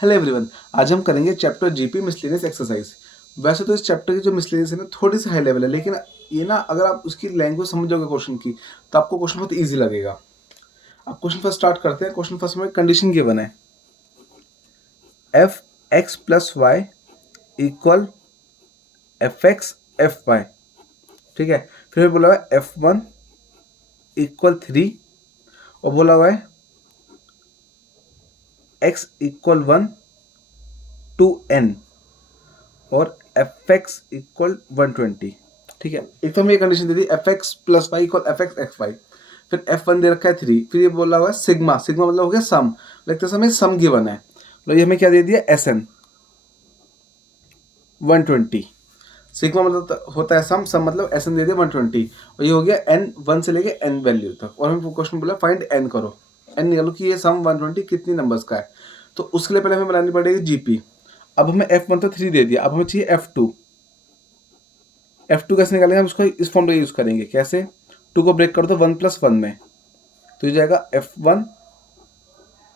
Hello everyone, आज हम करेंगे चैप्टर जीपी मिसलेनियस एक्सरसाइज। वैसे तो इस चैप्टर की जो मिसलेनियस है ना थोड़ी सी हाई लेवल है, लेकिन ये ना अगर आप उसकी लैंग्वेज समझोगे क्वेश्चन की तो आपको क्वेश्चन बहुत इजी लगेगा। अब क्वेश्चन फर्स्ट स्टार्ट करते हैं। क्वेश्चन फर्स्ट में कंडीशन गिवन है f x plus Y equal F x f y. ठीक है, फिर बोला हुआ है एफ वन इक्वल 3 और बोला हुआ है एक्स इक्वल 1 टू एन और एफ एक्स इक्वल 120। ठीक है, एक तो हमें ये कंडीशन दे दी F x plus Y equal F X X Y, फिर एफ वन दे रखा है 3, फिर ये बोला हुआ है सिग्मा। सिग्मा मतलब हो गया सम, लगता है समय सम गिवन है, मतलब ये हमें क्या दे दिया एस एन 120। सिग्मा मतलब होता है सम, सम मतलब एस एन दे दिया 120 और ये हो गया एन 1 से लेके एन वैल्यू तक। और हमें क्वेश्चन बोला फाइंड एन करो, एन निकालो कि ये सम 120 कितनी नंबर्स का है। तो उसके लिए पहले हमें बनानी पड़ेगी जीपी। अब हमें एफ वन तो 3 दे दिया, अब हमें चाहिए एफ टू। F2 कैसे निकालेंगे, हम इसको इस फॉर्म का यूज करेंगे। कैसे, 2 को ब्रेक कर दो 1 + 1 में, तो ये जाएगा F1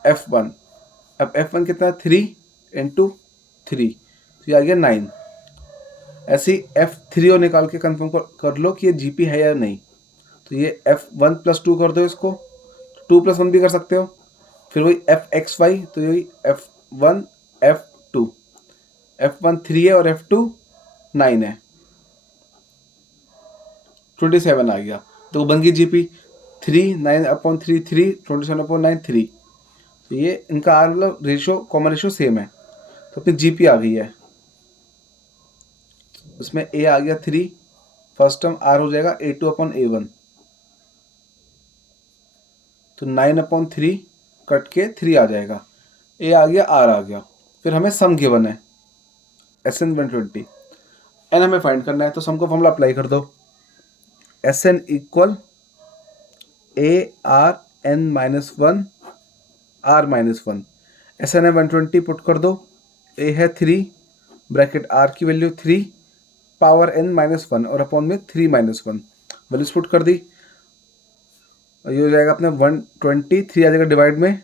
F1। अब F1 कितना है 3 × 3, तो ये आ गया 9। ऐसे ही F3 और निकाल के कंफर्म कर लो कि ये जीपी है या नहीं। तो ये F1 + 2 कर दो, इसको 2 + 1 भी कर सकते हो। फिर वही Fxy, तो यही F1 F2, F1 3 है और F2 9 है, 27 आ गया। तो बन गई जीपी 3 9/3 3 27/9 3। तो ये इनका आर मतलब रेशियो कॉमन रेशियो सेम है, तो अपनी जीपी आ गई है। उसमें ए आ गया 3, फर्स्ट टर्म आर हो जाएगा A2/A1, तो 9/3 कट के 3 आ जाएगा, ए आ गया आर आ गया। फिर हमें सम गिवन है SN 120, एन हमें फाइंड करना है। तो सम को फॉर्मूला अप्लाई कर दो, SN equal ARN-1 R-1। SN है 120, पुट कर दो, ए है 3 ब्रैकेट आर की वैल्यू 3 पावर n-1 और अपॉन में 3 - 1 वैल्यूज पुट कर दी। और ये हो जाएगा अपने 120, 3 आ जाएगा डिवाइड में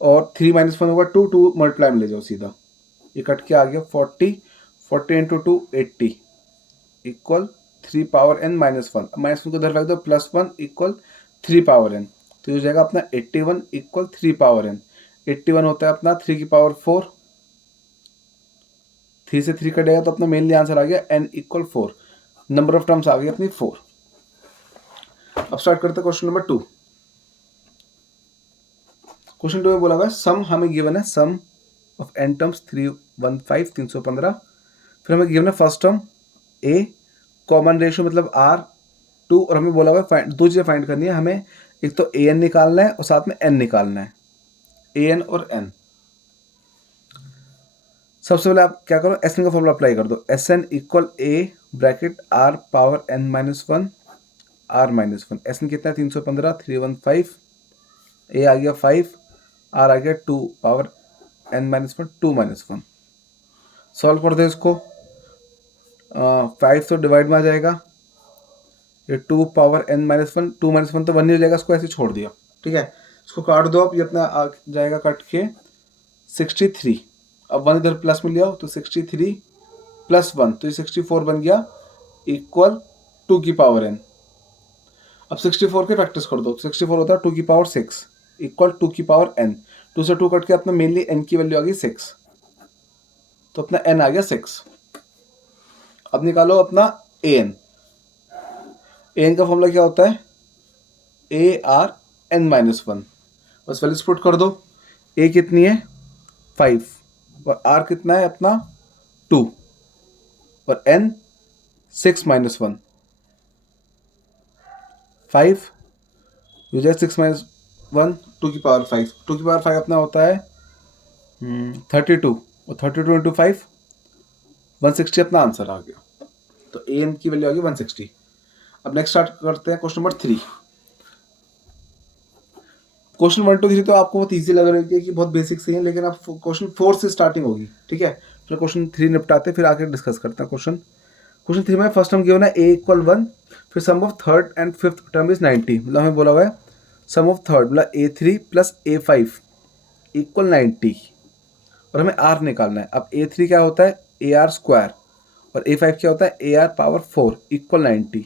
और 3 - 1 होगा 2, 2 मल्टीप्लाई में ले जाओ सीधा, ये कट के आ गया 40 × 2 80 इक्वल 3 पावर n-1। -1 को इधर रख दो, +1 इक्वल 3 पावर n, तो ये हो जाएगा अपना 81 इक्वल 3 पावर n। 81 होता है अपना 3 की पावर 4, 3 से 3 कटेगा तो अपना मेनली आंसर आ गया n equal 4। Number of terms आ गई अपनी 4। अब स्टार्ट करते हैं क्वेश्चन नंबर 2। क्वेश्चन 2 में बोला हुआ है सम हमें गिवन है सम ऑफ n टर्म्स 315 315। फिर हमें गिवन है first term a, common ratio मतलब R2, और हमें बोला हुआ है दो चीज़ें फाइंड करनी है हमें, एक तो an निकालना है और साथ में n निकालना है, an और n। सबसे पहले आप क्या करो, एस एन का फॉर्मूला अप्लाई कर दो, s n equal a bracket r power n-1 R-1। S n कितना है 315 315, ए आ गया 5, आर आ गया 2 पावर n-1 2 - 1। सॉल्व कर दो इसको, 5 तो डिवाइड में आ जाएगा, ये 2 पावर n-1 2 - 1 तो 1 ही हो जाएगा, इसको ऐसे छोड़ दिया। ठीक है, इसको काट दो, अब ये अपना आ जाएगा कट के 63। अब 1 इधर प्लस में ले आओ तो 63 + 1, तो ये 64 बन गया इक्वल 2 की पावर n। अब 64 के फैक्टर्स कर दो, 64 होता है 2 की पावर 6 इक्वल 2 की पावर n। 2 से 2 कट के अपना मेनली n की वैल्यू आ गई 6, तो अपना n आ गया 6। अब निकालो अपना an। an का फॉर्मूला क्या होता है ARN-1। बस वैल्यूज पुट कर दो, a कितनी है 5 और r कितना है अपना 2 और n 6 - 1 5 हो जाए 6 - 1 2 की पावर 5। 2 की पावर 5 अपना होता है 32 और 32 × 5 160 अपना आंसर आ गया। तो ए एन की वैल्यू आ गई 160। अब नेक्स्ट स्टार्ट करते हैं क्वेश्चन नंबर 3। क्वेश्चन 1 2 3 तो आपको बहुत ईजी लग रही है कि बहुत बेसिक से है, लेकिन आप क्वेश्चन 4 से स्टार्टिंग होगी। ठीक है, फिर क्वेश्चन 3 निपटाते फिर आगे डिस्कस करते हैं। क्वेश्चन 3 में फर्स्ट टर्म गिवन है a = 1, फिर sum of third and fifth term is 90। मतलब हमें बोला हुआ है सम ऑफ थर्ड मतलब a3 + a5 = 90। और हमें आर निकालना है। अब A3 क्या होता है, AR² और A5 क्या होता है, AR⁴ इक्वल 90।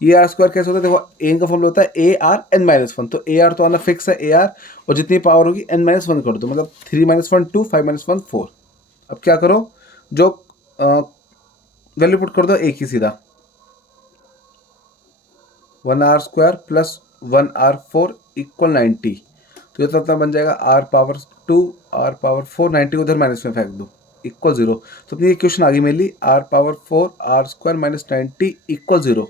ये आर स्क्वायर कैसे होता है, देखो एन का फॉर्मूला होता है AR(n-1), तो AR तो आना फिक्स है AR, और जितनी पावर होगी n-1 कर दो, मतलब 3 - 1 2, 5 - 1 4। अब क्या करो, जो वैल्यू पुट कर दो एक ही सीधा, 1R² प्लस 1R⁴ इक्वल 90। तो ये तो अपना बन जाएगा R⁴ 4 90 को उधर माइनस में फेंक दो इक्वल 0। तो अपनी ये क्वेश्चन आ गई मेरे लिए R⁴ R² - 90 इक्वल 0।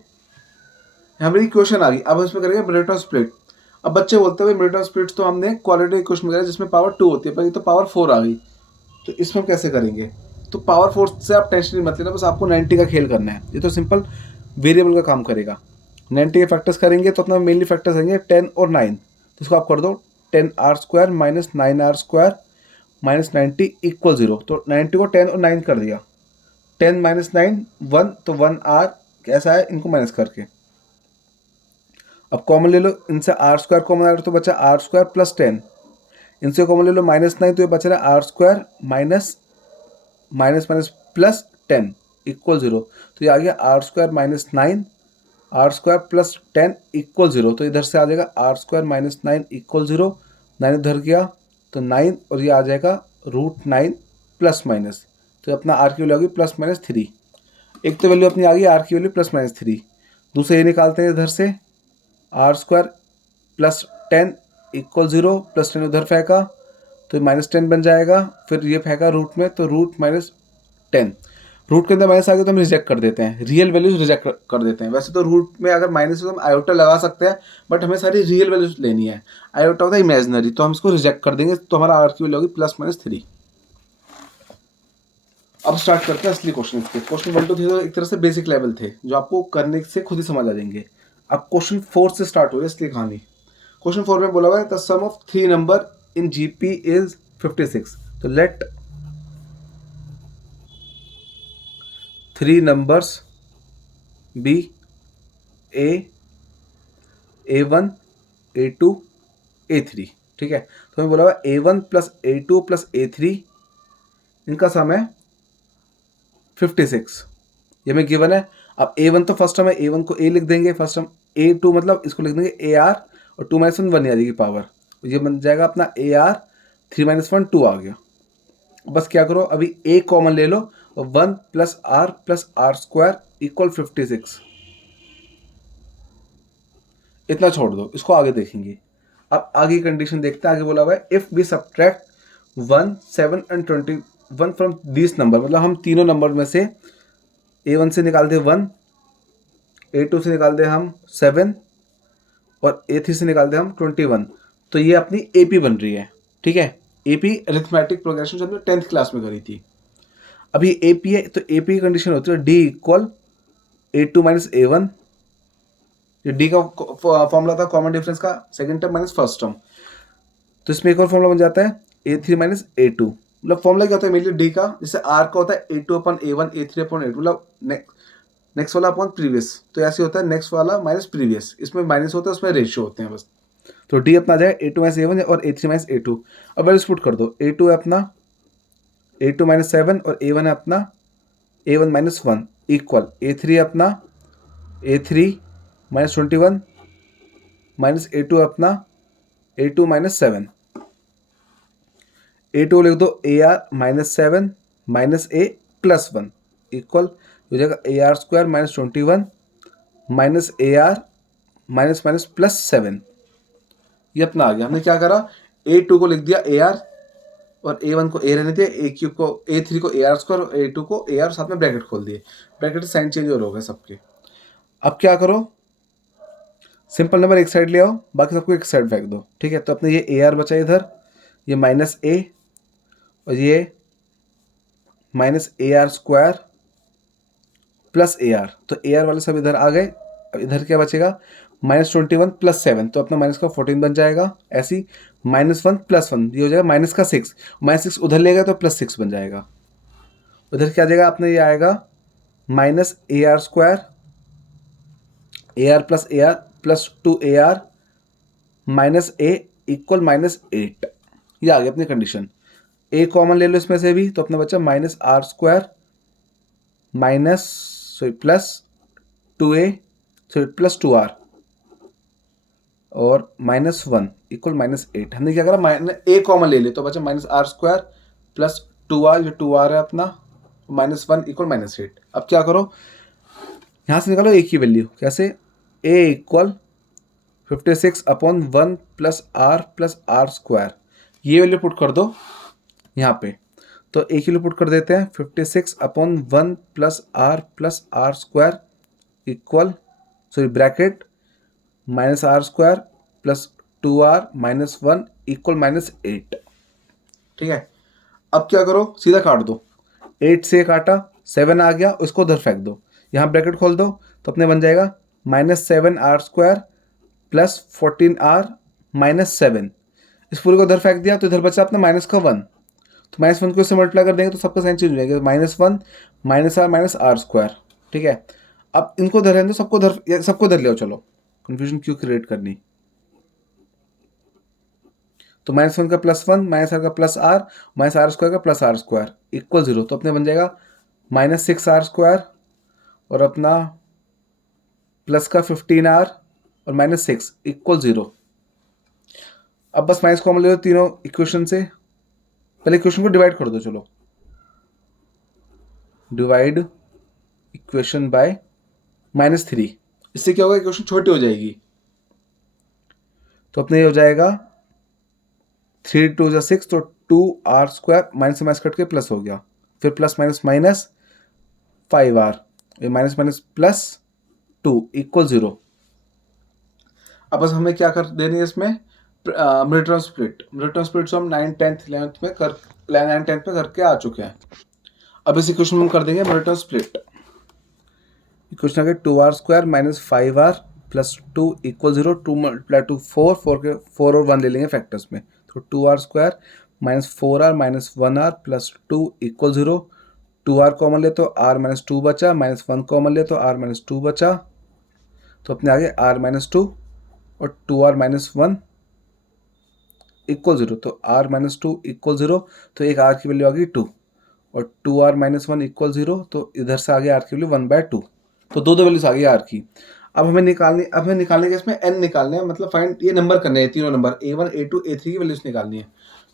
हमारी क्वेश्चन आ गई। अब इसमें करेंगे मिनट स्प्लिट। अब बच्चे बोलते हैं भाई मिनट स्प्लिट तो हमने क्वालिटी क्वेश्चन में करा जिसमें पावर 2 होती है, पर ये तो पावर 4 आ गई, तो इसमें हम कैसे करेंगे। तो पावर 4 से आप टेंशन नहीं मत लेना, बस आपको 90 का खेल करना है। ये तो सिंपल वेरिएबल का काम करेगा। 90 के फैक्टर्स करेंगे तो अपना मेनली फैक्टर्स आएंगे 10 और 9, तो इसको आप कर दो 10R² - 9R² - 90 इक्वल 0। तो 90 को 10 और 9 कर दिया, 10 - 9 1, तो 1R कैसा है इनको माइनस करके। अब कॉमन ले लो, इनसे R² कॉमन आ रहा तो बचा R² प्लस 10, इनसे कॉमन ले लो -9, तो ये बच रहा है R² minus minus plus 10 equal 0। तो ये आ गया R² - 9 R² प्लस 10 इक्वल 0। तो इधर से आ जाएगा R² - 9 इक्वल 0, 9 इधर गया तो 9, और ये आ जाएगा √9 प्लस माइनस। तो अपना R की वैल्यू आ गई +-3। एक तो वैल्यू अपनी आ गई R की वैल्यू +-3। दूसरे ये निकालते हैं इधर से R² प्लस 10 इक्वल 0, प्लस 10 उधर फेंका तो -10 बन जाएगा। फिर ये फेंका रूट में, तो √-10, रूट के अंदर माइनस आ गया तो हम रिजेक्ट कर देते हैं, रियल वैल्यूज रिजेक्ट कर देते हैं। वैसे तो रूट में अगर माइनस हो तो हम आयोटा लगा सकते हैं, बट हमें सारी रियल वैल्यूज लेनी है। आयोटा होता है इमेजिनरी, तो हम इसको रिजेक्ट कर देंगे, तो हमारा आर की वैल्यू होगी +-3। अब स्टार्ट करते हैं असली क्वेश्चन के। क्वेश्चन 1 2 3 तो एक तरह से बेसिक लेवल थे जो आपको करने से खुद ही समझ आ जाएंगे। अब क्वेश्चन 4 से स्टार्ट हो रही है असली कहानी। क्वेश्चन 4 में बोला हुआ है the sum of 3 number in GP is 56। तो late 3 numbers be A1 A2 A3, ठीक है। तो हमें बोला हुआ A1 plus A2 plus A3, इनका सम है 56, ये हमें गिवन है। अब A1 तो फर्स्ट टर्म है, A1 को A लिख देंगे फर्स्ट टर्म, A2 मतलब इसको लिख देंगे AR, और 2 - 1 1 आ जाएगी पावर, ये बन जाएगा अपना AR 3 - 1 2 आ गया। बस क्या करो, अभी A कॉमन ले लो, 1 प्लस R² इक्वल 56, इतना छोड़ दो, इसको आगे देखेंगे। अब आगे कंडीशन देखते हैं। आगे बोला हुआ है if we subtract 1 7 and 21 from this number, मतलब हम तीनों नंबर में से A1 से निकाल दे 1, A2 से निकाल दे हम 7, और A3 से निकाल दे हम 21, तो ये अपनी AP बन रही है, ठीक है। AP अरिथमेटिक प्रोग्रेशन जो हमने 10th क्लास में करी थी। अभी AP है, तो AP की कंडीशन होती है D इक्वल A2 - A1, ये डी का फॉर्मूला था कॉमन डिफरेंस का, second term minus first term. तो इसमें एक और फॉर्मूला बन जाता है A3 - A2, मतलब फॉर्मूला क्या होता है मेरे लिए डी का, जैसे R का होता है A2/A1 A3/A2, मतलब नेक्स्ट वाला अपॉन प्रीवियस, तो ऐसे होता है नेक्स्ट वाला माइनस प्रीवियस, इसमें माइनस होता है उसमें रेशियो होते हैं बस। तो डी अपना आ जाएगा A2 - A1 और A3 - A2। अब वैल्यूज पुट कर दो, A2 है अपना A2 - 7 और A1 है अपना A1 - 1 इक्वल A3 है अपना A3 - 21 माइनस A2 अपना A2 - 7, A2 लिख दो AR -7 minus A plus 1 equal हो जाएगा AR² - 21 minus AR minus minus +7। ये अपना आ गया। हमने क्या करा, A2 को लिख दिया AR और A1 को A रहने दिया, A3 को AR² और A2 को AR, साथ में ब्रैकेट खोल दिए, ब्रैकेट से साइन चेंज हो गए सबके। अब क्या करो, सिंपल नंबर एक साइड ले आओ, बाकी सबको एक साइड फेंक दो, ठीक है। तो अपने ये AR बचा इधर, ये -A और ये -AR² प्लस AR, तो AR वाले सब इधर आ गए। अब इधर क्या बचेगा, -21 + 7, तो अपना माइनस का 14 बन जाएगा। ऐसी -1 + 1 ये हो जाएगा -6, -6 उधर लेगा तो +6 बन जाएगा। उधर क्या आ जाएगा अपने, ये आएगा -AR² AR plus AR plus 2AR - A equal -8, ये आ गई अपनी कंडीशन। ए कॉमन ले लो इसमें से भी, तो अपना बच्चा minus r square plus 2a plus 2r और -1 इक्वल -8। हमने क्या करा, ए कॉमन ले ले तो बचा minus r square plus 2r, ये 2r है अपना, -1 इक्वल -8। अब क्या करो, यहाँ से निकालो ए की वैल्यू। कैसे, ए इक्वल 56/1 प्लस आर स्क्वायर, ये वैल्यू पुट कर दो यहाँ पे। तो ए की वैल्यू पुट कर देते हैं, 56/1 plus r square equal bracket -r square plus 2r -1 equal -8। ठीक है, अब क्या करो, सीधा काट दो। 8 से काटा, 7 आ गया, उसको उधर फेंक दो। यहाँ ब्रैकेट खोल दो तो अपने बन जाएगा -7r स्क्वायर प्लस 14r -7। इस पूरे को उधर फेंक दिया तो इधर बचा अपना माइनस का 1। तो -1 को इससे मल्टीप्लाई कर देंगे तो सबका साइन चेंज हो जाएगा, -1 -r स्क्वायर। ठीक है, अब इनको धर लेंगे, सबको धर ले, चलो कंफ्यूजन क्यों क्रिएट करनी। तो -1 का +1, -r का प्लस आर, -r स्क्वायर का प्लस आर स्क्वायर इक्वल 0। तो अपने बन जाएगा -6r स्क्वायर और अपना प्लस का 15r और -6 इक्वल 0। अब बस माइनस कॉमन ले लो तीनों इक्वेशन से। पहले इक्वेशन को डिवाइड कर दो, चलो डिवाइड इक्वेशन बाय -3। इससे क्या होगा, इक्वेशन छोटी हो जाएगी। तो अपने ये हो जाएगा 3 2 जा 6, तो 2r स्क्वायर माइनस से माइनस कट के प्लस हो गया, फिर प्लस माइनस 5r, ये माइनस प्लस 2 इक्वल 0। अब बस हमें क्या कर देनी है इसमें, mid term split. Mid term split जो हम 9th 10th 11th में करके आ चुके हैं। अब इस इक्वेशन में हम कर देंगे मिड टर्म स्प्लिट। इक्वेशन आ गया 2r square minus 5r plus 2 equal 0। 2 multiply two 4 और 1 ले लेंगे फैक्टर्स में, तो 2r square minus 4r minus 1r plus 2 equal 0। 2r common ले तो r माइनस 2 बचा, -1 कॉमन ले तो r माइनस 2 बचा, तो अपने आगे r माइनस 2 और 2r माइनस 1 इक्वल 0। तो r माइनस 2 इक्वल 0, तो एक r की वैल्यू आ गई 2 और 2r माइनस 1 इक्वल 0, तो इधर से आ गया r की वैल्यू 1/2। तो दो वैल्यूज आ गई r की। अब हमें निकालने के इसमें n निकालने हैं, मतलब फाइंड ये नंबर करने हैं, तीनों नंबर a1 a2 a3 की वैल्यूज निकालनी है।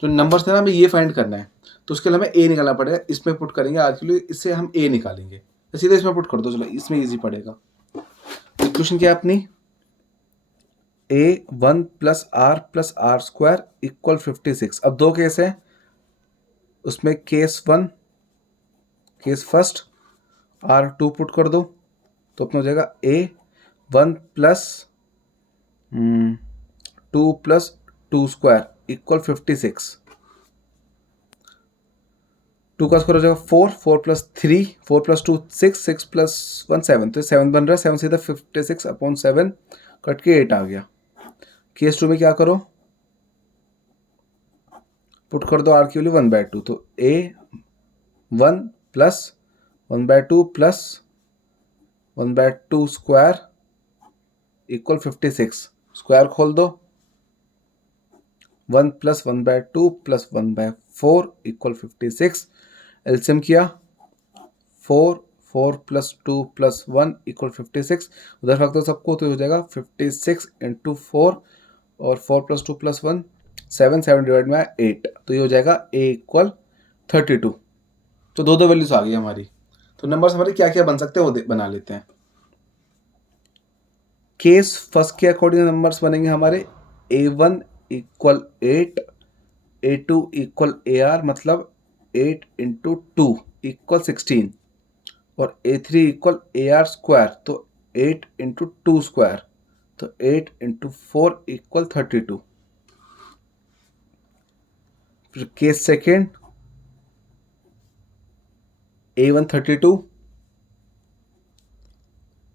तो नंबर्स है ना, हमें ये फाइंड करना है, तो उसके लिए हमें a निकालना पड़ेगा। इसमें पुट करेंगे r के लिए, इससे हम a निकालेंगे, तो सीधे इसमें पुट कर दो, चलो इसमें ईजी पड़ेगा। इक्वेशन क्या है अपनी, a1 plus r square equal 56। अब दो केस है, उसमें केस फर्स्ट r2 पुट कर दो, तो अपना हो जाएगा a1 plus 2 plus 2 square equal 56। 2 का स्क्वायर हो जाएगा 4 प्लस 3, 4 प्लस 2 6 प्लस 1 7, तो 7 बन रहा है। 7 सीधा 56/7 कट के 8 आ गया। केस 2 में क्या करो, पुट कर दो r की वैल्यू 1/2, तो a1 plus 1/2 plus 1/2 square equal 56। Square खोल दो, 1 प्लस 1/2 प्लस 1/4 इक्वल 56। एलसीएम किया, 4 प्लस 2 प्लस 1 इक्वल 56। उधर रख दो सबको, तो हो जाएगा 56 × 4 और 4 प्लस 2 प्लस 1 7 डिवाइड में 8, तो ये हो जाएगा a इक्वल 32। तो दो वैल्यूज आ गई हमारी। तो नंबर्स हमारे क्या क्या बन सकते हैं वो बना लेते हैं। केस फर्स्ट के अकॉर्डिंग नंबर्स बनेंगे हमारे, a1 equal 8, a2 equal ar, मतलब 8 × 2 इक्वल 16 और a3 इक्वल ar स्क्वायर, तो 8 × 2 स्क्वायर, तो 8 × 4 इक्वल 32। फिर केस सेकेंड, a1 32,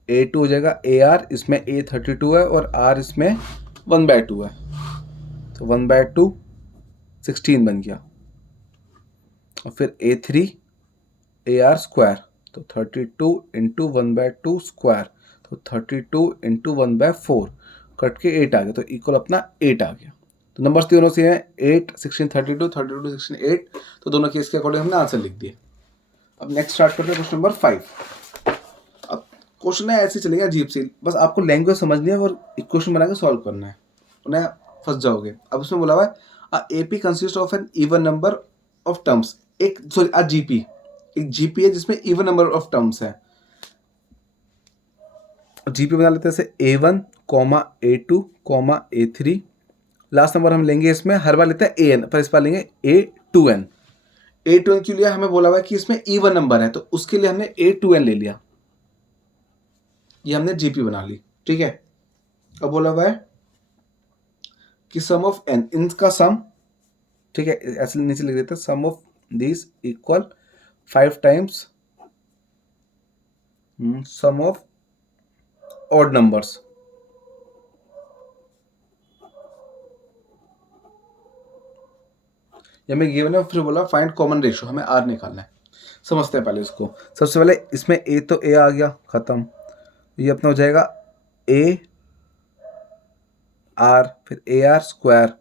a2 हो जाएगा ar, इसमें a 32 है और r इसमें 1/2 है, तो 1/2 16 बन गया। और फिर a3 ar स्क्वायर, तो 32 × 1/2 स्क्वायर, तो 32 × 1/4 कट के 8 आ गया, तो इक्वल अपना 8 आ गया। तो नंबर्स तीनों से हैं 8, 16, 32, 32, 16, 8। तो दोनों केस के अकॉर्डिंग हमने आंसर लिख दिए। अब नेक्स्ट स्टार्ट करते हैं क्वेश्चन नंबर 5। अब क्वेश्चन है ऐसे चलेगा अजीब सी, बस आपको लैंग्वेज समझनी है और इक्वेशन बना के सॉल्व करना है, उन्हें फंस जाओगे। अब उसमें बोला हुआ है AP consist of an even number of terms. एक जीपी, एक जीपी है जिसमें इवन नंबर ऑफ टर्म्स है। जीपी बना लेते हैं जैसे A1, A2, A3। Last number हम लेंगे इसमें, हर बार लेते हैं AN, पर इस बार लेंगे A2N। A2N के लिए हमें बोला हुआ है कि इसमें इवन नंबर है, तो उसके लिए हमने A2N ले लिया, ये हमने जीपी बना ली, ठीक है। अब बोला हुआ है कि सम ऑफ n, इनका सम, ठीक है, ऐसे नीचे लिख देते हैं sum of this equal 5 times sum of odd numbers. ये हमें गिवन है, फिर बोला फाइंड कॉमन रेशियो, हमें आर निकालना है। समझते हैं पहले इसको। सबसे पहले इसमें ए तो ए आ गया, खत्म। ये अपना हो जाएगा ए आर, फिर A R square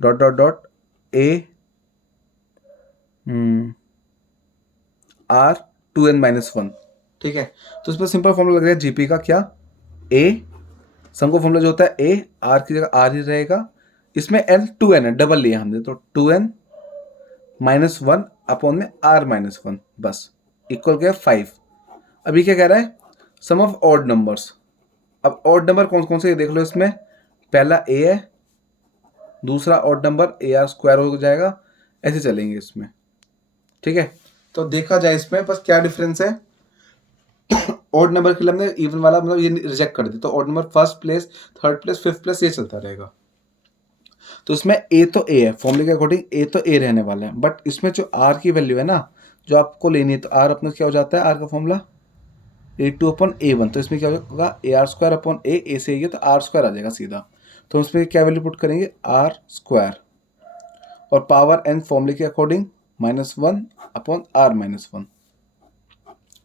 dot dot dot A R 2n-1, ठीक है। तो इसमें सिंपल फॉर्मूला लग रहा है जीपी का, क्या, ए सम का फॉर्मूला जो होता है ए, आर की जगह आर ही रहेगा। इसमें n 2n है, डबल लिया हमने, तो 2n-1 अपॉन में r-1, बस इक्वल क्या 5। अभी क्या कह रहा है, सम ऑफ ऑड नंबर्स। अब ऑड नंबर कौन कौन से ये देख लो, इसमें पहला a है, दूसरा odd number A R square हो जाएगा, ऐसे चलेंगे इसमें, ठीक है। तो देखा जाए इसमें बस क्या डिफरेंस है, ऑड नंबर के लिए हमने इवन वाला मतलब ये रिजेक्ट कर दिया, तो odd number first place, third place, fifth place ये चलता रहेगा। तो इसमें ए तो ए है, फॉर्मूले के अकॉर्डिंग ए तो ए रहने वाला है, बट इसमें जो आर की वैल्यू है ना, जो आपको लेनी है, तो आर अपना क्या हो जाता है, आर का फॉर्मूला A2/A1। तो इसमें क्या होगा, ए आर स्क्वायर अपॉन ए से गया तो आर स्क्वायर आ जाएगा सीधा। तो उसमें क्या वैल्यू पुट करेंगे, आर स्क्वायर, और पावर n फॉर्मूले के अकॉर्डिंग -1 अपॉन r-1,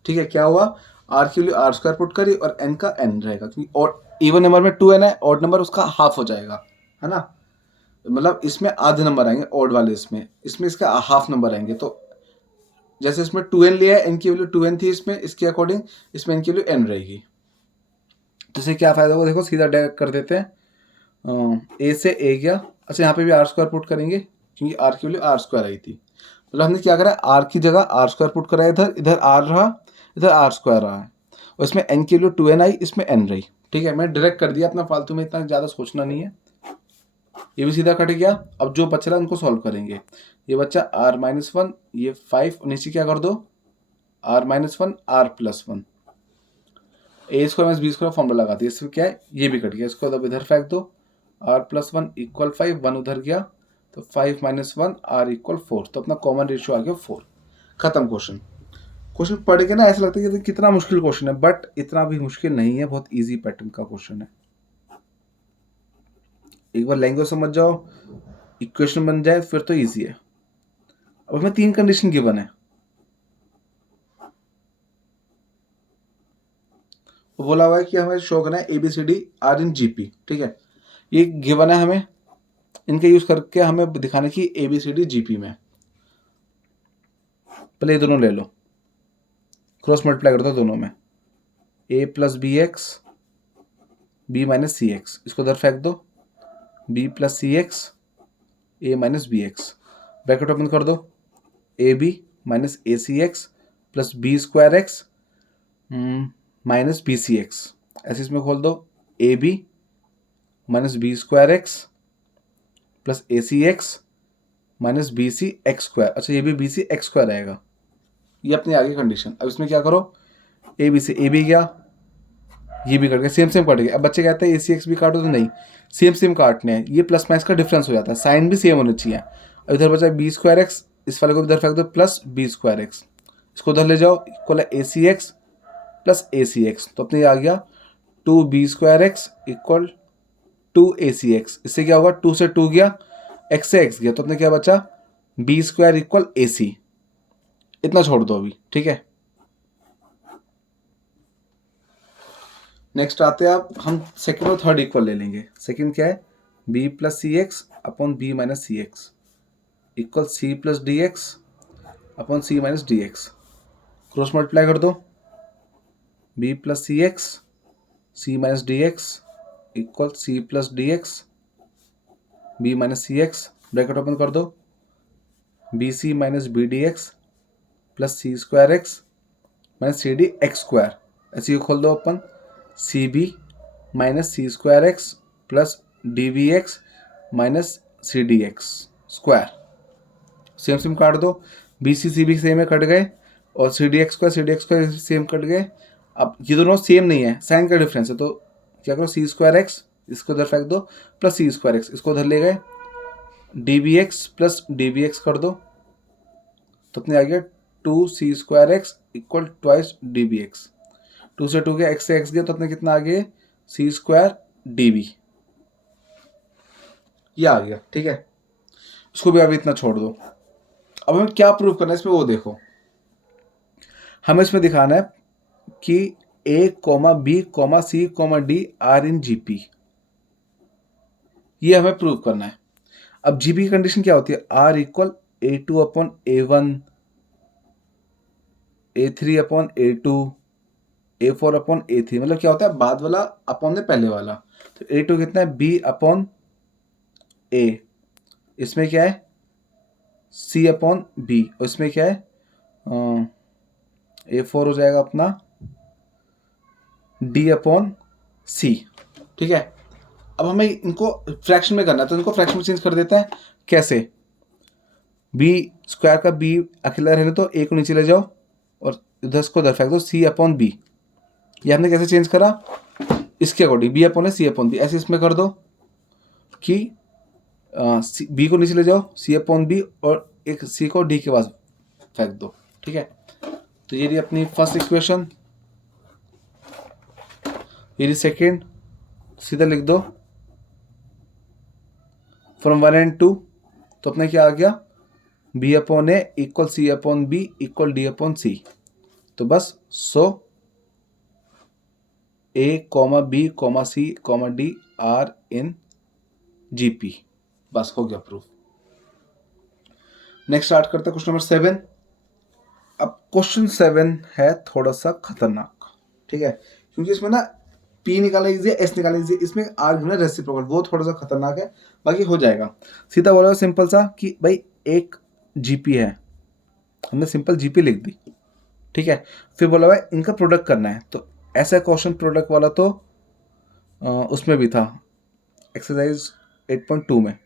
ठीक है। क्या हुआ, आर की वैल्यू आर स्क्वायर पुट करी और n का n रहेगा, क्योंकि और इवन नंबर में 2n है, ऑड नंबर उसका हाफ हो जाएगा, है ना। मतलब इसमें आधे नंबर आएंगे ऑड वाले, इसमें इसका हाफ नंबर आएंगे। तो जैसे इसमें 2n लिया है, n की वैल्यू 2n थी इसमें, इसके अकॉर्डिंग इसमें n की वैल्यू n रहेगी। तो इससे क्या फायदा होगा, देखो सीधा डायरेक्ट कर देते हैं, a से a गया, अच्छा यहाँ पे भी आर स्क्वायर पुट करेंगे क्योंकि आर की वैल्यू आर स्क्वायर आई थी। मतलब हमने क्या करा, आर की जगह आर स्क्वायर पुट करा, इधर आर रहा, इधर आर स्क्वायर रहा है, और इसमें n की वैल्यू 2n आई, इसमें n रही, ठीक है। मैं डायरेक्ट कर दिया, अपना फालतू में इतना ज़्यादा सोचना नहीं है। ये भी सीधा कट गया। अब जो बच रहा है उनको सॉल्व करेंगे। ये बच्चा r-1, ये 5, नीचे क्या कर दो, r-1 r+1, A square minus B square formula लगा दिया, इसमें क्या है, ये भी कट गया, इसको अब इधर फेंक दो, r+1 इक्वल 5, 1 उधर गया, तो 5 - 1 r इक्वल 4। तो अपना कॉमन रेशियो आ गया 4। खत्म क्वेश्चन। क्वेश्चन पढ़ के ना ऐसा लगता है कि कितना मुश्किल क्वेश्चन है, बट इतना भी मुश्किल नहीं है, बहुत ईजी पैटर्न का क्वेश्चन है। एक बार लैंग्वेज समझ जाओ, इक्वेशन बन जाए, फिर तो ईजी है। अब हमें 3 कंडीशन गिवन है, वो बोला हुआ है कि हमें शो करना है ABCD आर इन GP, ठीक है। ये गिवन है हमें, इनके यूज करके हमें दिखाने की ABCD GP में। पहले ये दोनों ले लो, क्रॉस मल्टीप्लाई कर दो दोनों में, a + bx b - cx, इसको उधर फेंक दो, b + cx a - bx, bracket open कर दो, ab - acx plus b² x - bcx, ऐसे इसमें खोल दो, ab - b² x plus acx - bcx²। अच्छा, ये भी bcx² आएगा, ये अपनी आगे कंडीशन। अब इसमें क्या करो, ab से ab गया, ये भी कट गया, सेम कट गया। अब बच्चे कहते हैं acx भी काटो, तो नहीं, सेम काटने हैं, ये प्लस माइनस का डिफरेंस हो जाता है, साइन भी सेम होना चाहिए। अब इधर बचा b² x, इस वाले को इधर फेंक दो, प्लस b² x, इसको उधर ले जाओ, इक्वल है acx प्लस acx, तो अपने आ गया 2b² x इक्वल 2acx। इससे क्या होगा, 2 से 2 गया, x से x गया, तो अपने क्या बचा, b² इक्वल ac। इतना छोड़ दो अभी, ठीक है। नेक्स्ट आते हैं, आप हम सेकंड और थर्ड इक्वल ले लेंगे। सेकंड क्या है, B plus C X upon B minus C X equal C plus D X upon C minus D X. Cross multiply कर दो, B plus C minus D X equal C plus D X B minus C X. Bracket open कर दो, B C minus B D X plus C square X minus C D x square. ऐसे ही खोल दो open, C B minus सी square x plus d b x minus C D x square. Same same काट दो, B c b same है कट गए, और c D x square same कट गए। अब ये दोनों सेम नहीं है, साइन का डिफरेंस है, तो क्या करो सी स्क्वायर एक्स इसको उधर फेंक दो प्लस सी स्क्वायर एक्स इसको उधर ले गए, d b x plus d b x कर दो तो अपने आ गया 2c square x equal twice d b x. 2 से 2 गया, x से x गया तो अपने कितना आ गया c स्क्वायर डी बी, ये आ गया। ठीक है, इसको भी अभी इतना छोड़ दो। अब हमें क्या प्रूव करना है इसमें वो देखो, हमें इसमें दिखाना है कि a comma B comma C comma D are in GP, ये हमें प्रूव करना है। अब जीपी की कंडीशन क्या होती है, r equal A2 upon A1 A3 upon A2 A4 upon A3, मतलब क्या होता है बाद वाला अपॉन पहले वाला। तो A2 कितना है B अपॉन A, इसमें क्या है C अपॉन B, और इसमें क्या है A4 हो जाएगा अपना D अपॉन C। ठीक है, अब हमें इनको फ्रैक्शन में करना है तो इनको फ्रैक्शन में चेंज कर देते हैं। कैसे, बी स्क्वायर का बी अकेला रहने तो ए को नीचे ले जाओ और इधर इसको उधर फेंक दो सी अपॉन बी। ये हमने कैसे चेंज करा, इसके अकॉर्डिंग बी अपॉन है सी अपॉन बी, ऐसे इसमें कर दो कि बी को नीचे ले जाओ सी अपॉन बी और एक सी को डी के पास फेंक दो। ठीक है, तो ये रही अपनी फर्स्ट इक्वेशन, ये रही सेकेंड, सीधा लिख दो फ्रॉम 1 and 2, तो अपने क्या आ गया B upon A equal C upon B equal D upon C. तो बस so A comma B comma C comma D are in GP, बस हो गया प्रूफ। नेक्स्ट स्टार्ट करते हैं क्वेश्चन नंबर 7। अब क्वेश्चन 7 है थोड़ा सा खतरनाक, ठीक है, क्योंकि इसमें ना P निकाला इजी है, S निकाला इजी है, इसमें R गिवन है रेसिप्रोकल, वो थोड़ा सा खतरनाक है, बाकी हो जाएगा। सीधा बोला सिंपल सा कि भाई एक जीपी है, हमने सिंपल जीपी लिख दी। ठीक है, फिर बोला भाई इनका प्रोडक्ट करना है, तो ऐसा क्वेश्चन प्रोडक्ट वाला तो उसमें भी था एक्सरसाइज 8.2 में।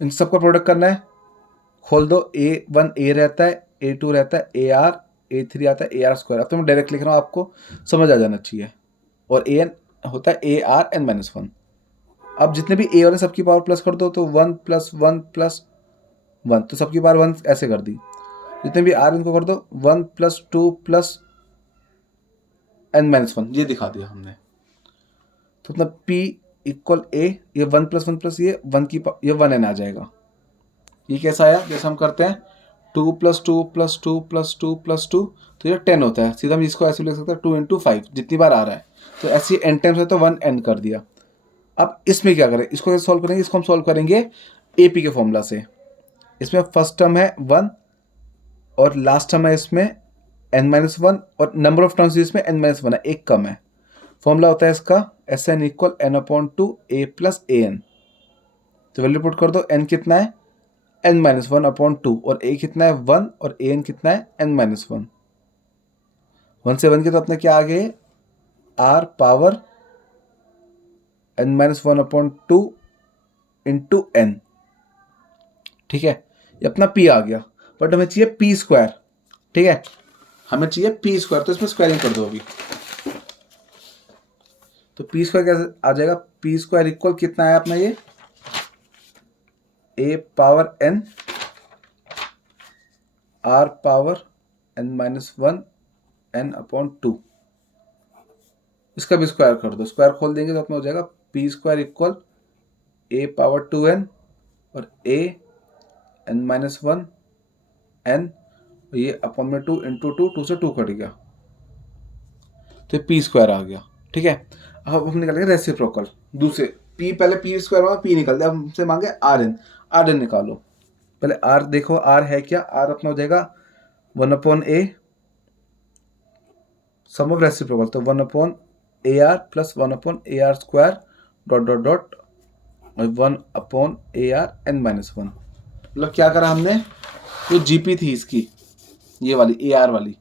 इन सबका प्रोडक्ट करना है, खोल दो, A1 A रहता है, A2 रहता है AR, A3 आता है AR स्क्वायर। अब तो मैं डायरेक्ट लिख रहा हूँ, आपको समझ आ जाना चाहिए, और AN होता है AR n-1। अब जितने भी A वाले सबकी पावर प्लस कर दो, तो 1 + 1 + 1, तो सबकी पावर 1 ऐसे कर दी। जितने भी R इनको कर दो 1 + 2 + n-1, ये दिखा दिया हमने। तो मतलब P इक्वल A, ये 1 + 1 + ये 1 की ये 1n आ जाएगा। ये कैसा आया, जैसे हम करते हैं 2 + 2 + 2 + 2 + 2, तो ये 10 होता है। सीधा हम इसको ऐसे लिख सकते हैं 2 × 5, जितनी बार आ रहा है, तो ऐसे n टाइम्स है तो 1n कर दिया। अब इसमें क्या करें, इसको कैसे सॉल्व करेंगे, इसको हम सॉल्व करेंगे AP के फॉर्मूला से। इसमें फर्स्ट टर्म है 1 और लास्ट टर्म है इसमें n-1, और नंबर ऑफ टर्म्स इसमें n-1 है, एक कम है। फॉर्मूला होता है इसका Sn = n/2 A + an। तो वैल्यू पुट कर दो, n कितना है n-1/2, और a कितना है 1, और an कितना है n-1। 1 से 1 के तो अपने क्या आ गए r power n-1/2 into n। ठीक है, ये अपना p आ गया, बट हमें चाहिए p स्क्वायर। ठीक है, हमें चाहिए p स्क्वायर, तो इसमें स्क्वायरिंग कर दो अभी। तो p स्क्वायर कैसे आ जाएगा, p स्क्वायर इक्वल कितना है अपना ये a power n r power n-1 n/2, इसका भी स्क्वायर कर दो। स्क्वायर खोल देंगे तो अपना हो जाएगा p square equal a power 2n और a n-1 n, ये अपॉन में 2 × 2, 2 से 2 कट गया, तो p स्क्वायर आ गया। ठीक है, अब हम निकालेंगे रेसिप्रोकल दूसरे पी, पहले पी स्क्वायर में पी निकाल दिया, अब हमसे मांगे आर एन, आर एन निकालो। पहले आर देखो, आर है क्या, आर अपना हो जाएगा 1/a सम ऑफ रेसिप्रोकल, तो 1/ar plus 1/ar square dot dot dot 1/ar n minus 1। मतलब क्या करा हमने, जो जीपी थी इसकी, ये वाली ए आर वाली,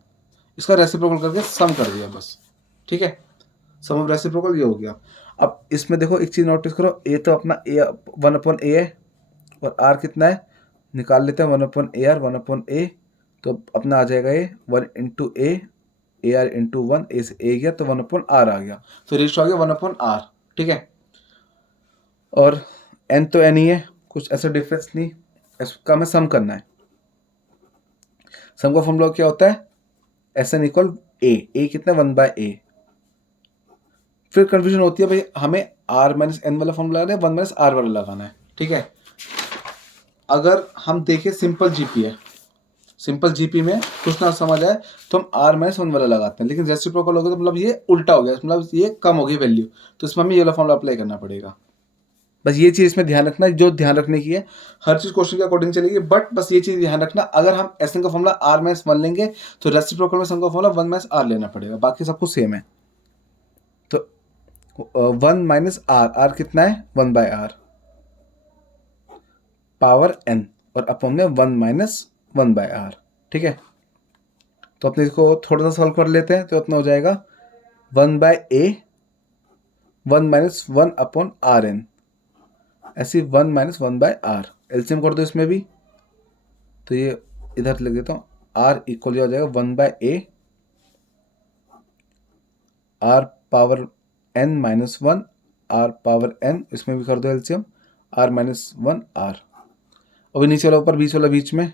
इसका रेसिप्रोकल करके सम कर दिया बस, ठीक है। सम ऑफ रेसिप्रोकल ये हो गया। अब इसमें देखो एक चीज़ नोटिस करो, ए तो अपना ए 1/a है और आर कितना है निकाल लेते हैं, 1/ar 1/a, तो अपना आ जाएगा ये 1 इंटू ए आर इंटू 1, ए से ए गया तो 1/r आ गया, तो रेशियो आ गया 1/r, ठीक है। और n तो n ही है, कुछ ऐसा डिफरेंस नहीं, इसका हमें सम करना है। सम का फॉर्मूला क्या होता है, एस एन इक्वल ए कितना 1/a। फिर कंफ्यूजन होती है भाई हमें r माइनस एन वाला फॉर्मूला लगाना है, 1 माइनस आर वाला लगाना है, ठीक है। अगर हम देखें सिंपल जीपी है, सिंपल जीपी में कुछ ना समझ आए तो हम r माइनस 1 वाला लगाते हैं, लेकिन रेसिप्रोकल हो गया तो मतलब ये उल्टा हो गया, मतलब ये कम हो गई वैल्यू, तो इसमें हमें ये वाला फॉर्मूला अप्लाई करना पड़ेगा। बस ये चीज़ इसमें ध्यान रखना, जो ध्यान रखने की है, हर चीज़ क्वेश्चन के अकॉर्डिंग चलेगी, बट बस ये चीज़ ध्यान रखना, अगर हम एस एन का फॉर्मूला आर माइनस 1 लेंगे तो रेसिप्रोकल में सम का फॉर्मूला 1 माइनस आर लेना पड़ेगा, बाकी सब कुछ सेम है। तो 1 माइनस आर कितना है 1/r पावर n और अपन में 1 माइनस 1/r, ठीक है। तो अपने इसको थोड़ा सा सॉल्व कर लेते हैं, तो अपना हो जाएगा 1/a 1 माइनस 1/rn, ऐसी 1 माइनस 1/r, एलसीएम कर दो इसमें भी, तो ये इधर लिख देता हूँ, r इक्वल हो जाएगा 1/a r power n minus 1 r power n, इसमें भी कर दो एलसीएम, r माइनस 1 r, अभी नीचे वाला ऊपर, बीच वाला बीच में,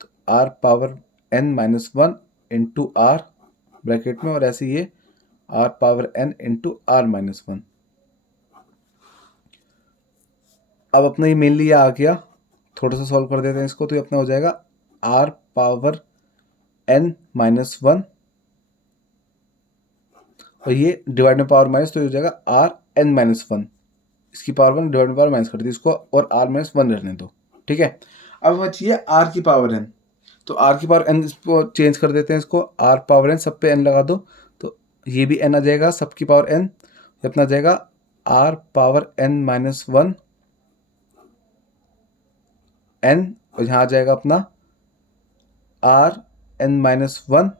तो r power n minus 1 into r bracket में, और ऐसे ये r power n into r minus 1। अब अपना ये मेनली ये आ गया, थोड़ा सा सॉल्व कर देते हैं इसको, तो ये अपना हो जाएगा r पावर n माइनस 1 और ये डिवाइड में पावर माइनस, तो ये हो जाएगा r n माइनस 1, इसकी पावर 1 डिवाइड में पावर माइनस कर दी इसको, और r माइनस 1 रहने दो, ठीक है। अब हमें चाहिए r की पावर n, तो r की पावर n इसको चेंज कर देते हैं, इसको r पावर n सब पे n लगा दो, तो ये भी n आ जाएगा सब की पावर n, ये अपना आ जाएगा r power n minus 1 n, और यहाँ आ जाएगा अपना r n minus 1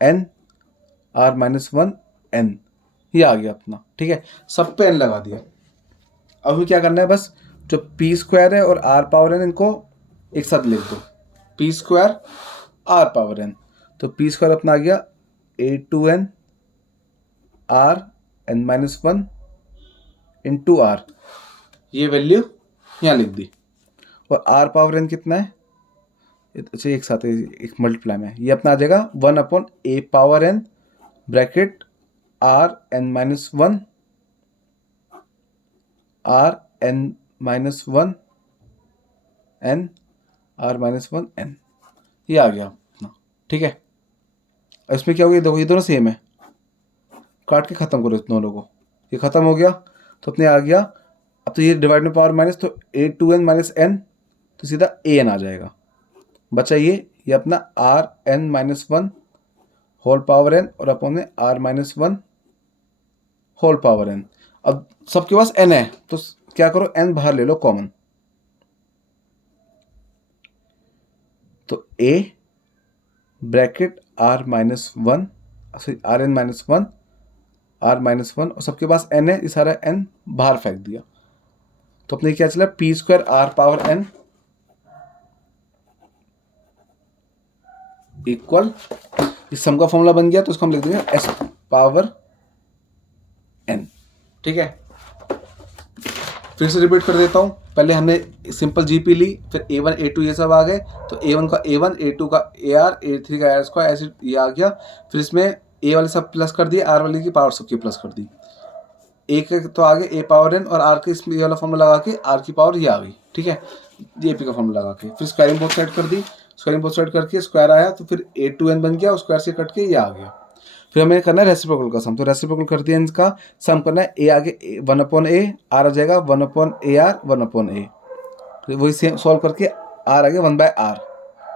n r minus 1 n, ये आ गया अपना, ठीक है। सब पे n लगा दिया। अब हमें क्या करना है, बस जो पी स्क्वायर है और r पावर n इनको एक साथ लिख दो, P square r power n, तो पी स्क्वायर अपना आ गया a2n r n minus 1 into r, ये वैल्यू यहाँ लिख दी, और r पावर n कितना है, अच्छा एक साथ एक मल्टीप्लाई में, ये अपना आ जाएगा 1/a power n bracket r n minus 1 r n minus 1 n r minus 1 n, ये आ गया अपना, ठीक है। इसमें क्या हो गया, देखो ये दोनों सेम है, काट के ख़त्म करो इस दोनों को, ये ख़त्म हो गया, तो अपने आ गया। अब तो ये डिवाइड में पावर माइनस, तो a2n माइनस n, तो सीधा an आ जाएगा, बचा ये अपना r n minus 1 whole power n और अपन में r minus 1 whole power n। अब सबके पास n है, तो क्या करो n बाहर ले लो कॉमन, तो a bracket r minus 1 r n minus 1 r minus 1, और सबके पास n है, ये सारा n बाहर फेंक दिया, तो अपने क्या चला P square r power n equal, इस सम का फॉर्मूला बन गया, तो उसको हम लिख देंगे s पावर n, ठीक है। फिर से रिपीट कर देता हूँ, पहले हमने सिंपल जीपी ली, फिर a1 a2 ये सब आ गए, तो a1 का a1 a2 का ar a3 का r स्क्वायर, ऐसे ये आ गया। फिर इसमें a वाले सब प्लस कर दिए, r वाले की पावर सबकी प्लस कर दी, a के तो आगे a पावर n, और r के इसमें ये वाला फॉर्मूला लगा के r की पावर ये आ गई, ठीक है, ये p का फॉर्मूला लगा के, फिर स्क्वायरिंग बोथ साइड कर दी, स्क्वायरिंग बोथ साइड करके स्क्वायर आया, तो फिर a2n बन गया, स्क्वायर से कट के ये आ गया। फिर हमें करना है रेसिप्रोकल का सम, तो रेसिप्रोकल कर दिया, इनका सम करना है, ए आगे 1/a, आर आ जाएगा 1/ar 1/a, फिर वही सेम सॉल्व करके आर आ गया 1/r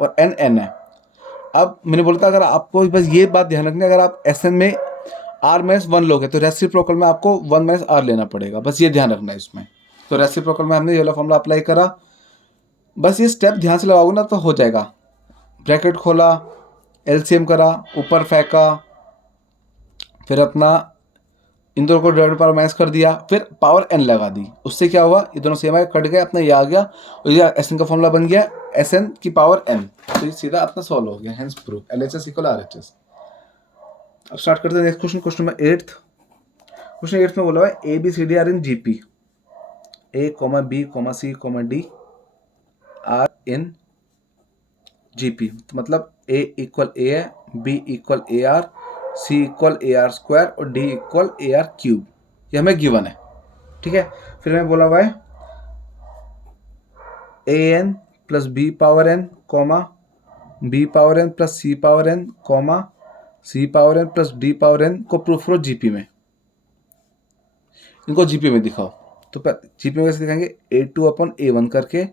और n है। अब मैंने बोला था अगर आपको बस ये बात ध्यान रखनी है, अगर आप Sn में r-1 लोगे तो रेसिप्रोकल में आपको 1 - r लेना पड़ेगा, बस ये ध्यान रखना है इसमें। तो रेसिप्रोकल में हमने ये वाला फॉर्मूला अप्लाई करा, बस ये स्टेप ध्यान से लगाओगे ना तो हो जाएगा। ब्रैकेट खोला, एलसीएम करा, ऊपर फेंका, फिर अपना इन दोनों को डिवाइड पावर माइनस कर दिया, फिर पावर n लगा दी, उससे क्या हुआ, ये दोनों सेम आए, कट गए, अपना ये आ गया और ये Sn का फॉर्मूला बन गया Sn की पावर n, तो ये सीधा अपना सॉल्व हो गया, हेंस प्रूफ LHS = RHS। अब स्टार्ट करते हैं next question, question number 8। Question 8 में बोला हुआ है ABCD are in GP, A, B, C, D are in GP, तो मतलब A = A है, B = AR, C = AR² और D = AR³, ये हमें गिवन है, ठीक है। फिर हमें बोला हुआ है AN + B power n, B power n + C power n, C power n + D power n को प्रूफ करो GP में। इनको GP में दिखाओ, तो GP में कैसे दिखाएंगे, A2/A1 करके,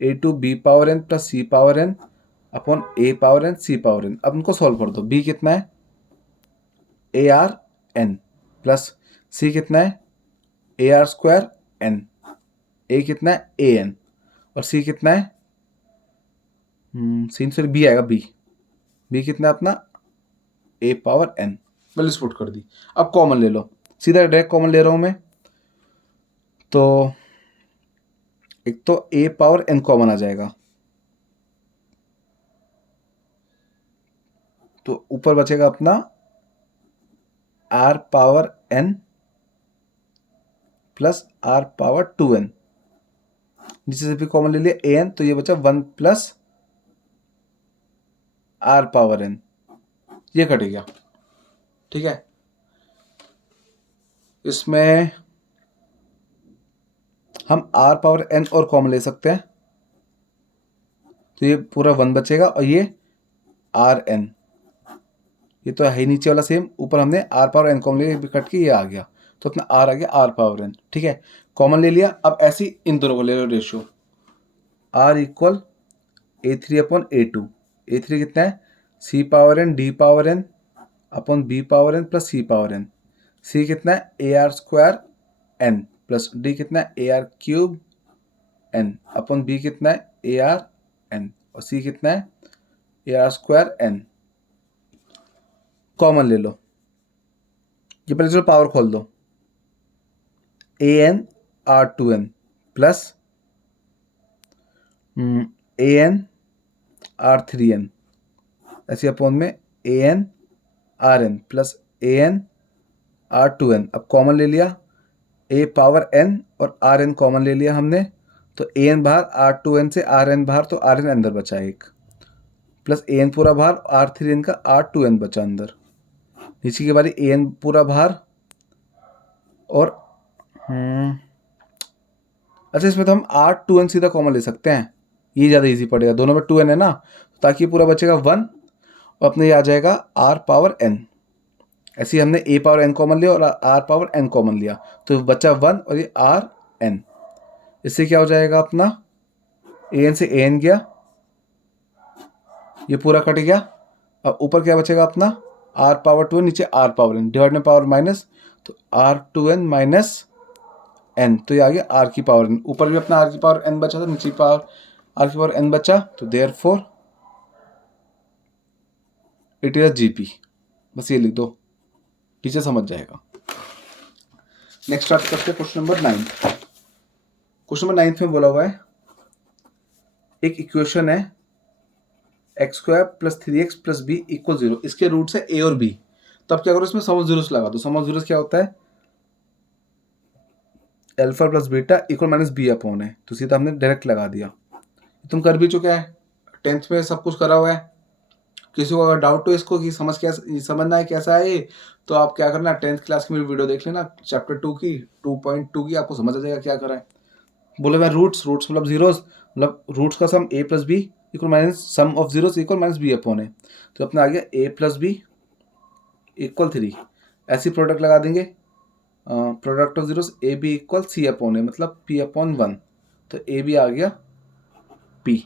A2 B power n + C power n upon A power n C power n। अब इनको सॉल्व कर दो, B कितना है ARn प्लस C कितना है AR² n, A कितना है AN और C कितना है C फिर B आएगा, B कितना है अपना A power n, values put कर दी। अब कॉमन ले लो, सीधा डायरेक्ट कॉमन ले रहा हूं मैं, तो एक तो A पावर n कॉमन आ जाएगा, तो ऊपर बचेगा अपना R power n plus R power 2n, नीचे से भी कॉमन ले लिया an, तो ये बचा 1 + R पावर n, ये कट गया, ठीक है। इसमें हम R पावर n और कॉमन ले सकते हैं, तो ये पूरा 1 बचेगा और ये Rn, ये तो है नीचे वाला सेम, ऊपर हमने R पावर n कॉमन ले कट के ये आ गया, तो अपना R आ गया R पावर n, ठीक है, कॉमन ले लिया। अब ऐसे ही इन दोनों को ले लो रेशियो, R = A3/A2, A3 कितना है C power n D power n upon B power n plus C power n, C कितना है AR² n प्लस D कितना है AR³ n अपॉन B कितना है ARn और C कितना है AR² n। कॉमन ले लो, ये पहले चलो पावर खोल दो, AN R2n plus AN R3n, ऐसे अपॉन में AN Rn plus AN R2n। अब कॉमन ले लिया, A पावर n और Rn कॉमन ले लिया हमने, तो AN बाहर, R2n से Rn बाहर, तो Rn अंदर बचा एक, प्लस AN पूरा बाहर, R3n का R2n बचा अंदर, नीचे की बारी AN पूरा बाहर और अच्छा इसमें तो हम R2n सीधा कॉमन ले सकते हैं, ये ज़्यादा इजी पड़ेगा, दोनों में 2n है ना, ताकि ये पूरा बचेगा 1 और अपने ये आ जाएगा R पावर n। ऐसे ही हमने A पावर n कॉमन लिया और R पावर n कॉमन लिया, तो बचा 1 और ये Rn, इससे क्या हो जाएगा अपना AN से AN गया, ये पूरा कट गया। अब ऊपर क्या बचेगा अपना R पावर 2n, नीचे R पावर n, डिवाइड में पावर माइनस, तो R2n माइनस n, तो ये आ गया R की पावर n, ऊपर भी अपना R की पावर n बचा था, नीचे पावर R की पावर n बचा, तो देयरफॉर इट इज GP, बस ये लिख दो, टीचर समझ जाएगा। नेक्स्ट स्टार्ट करते हैं क्वेश्चन नंबर 9। क्वेश्चन नंबर 9 में बोला हुआ है एक इक्वेशन है x² + 3x + b = 0, इसके रूट्स है a और b, तब क्या करो इसमें सम ऑफ जीरोस लगा दो। सम ऑफ जीरोस क्या होता है, अल्फा प्लस बीटा = -b/a है, तो सीधा हमने डायरेक्ट लगा दिया। तुम कर भी चुके हैं, 10th में सब कुछ करा हुआ है। किसी को अगर डाउट हो इसको कि समझना है कैसा है ये, तो आप क्या करना, 10th क्लास की मेरी वीडियो देख लेना, चैप्टर 2 की 2.2 की, आपको समझ आ जाएगा क्या करा है। बोले मैं रूट्स मतलब जीरोस, मतलब रूट्स का sum a + b = sum of zeros = -b/a है, तो अपना आ गया a + b इक्वल 3, ऐसी प्रोडक्ट लगा देंगे, product of zeros A B equal C upon A, मतलब पी अपॉन 1, तो ए बी आ गया पी,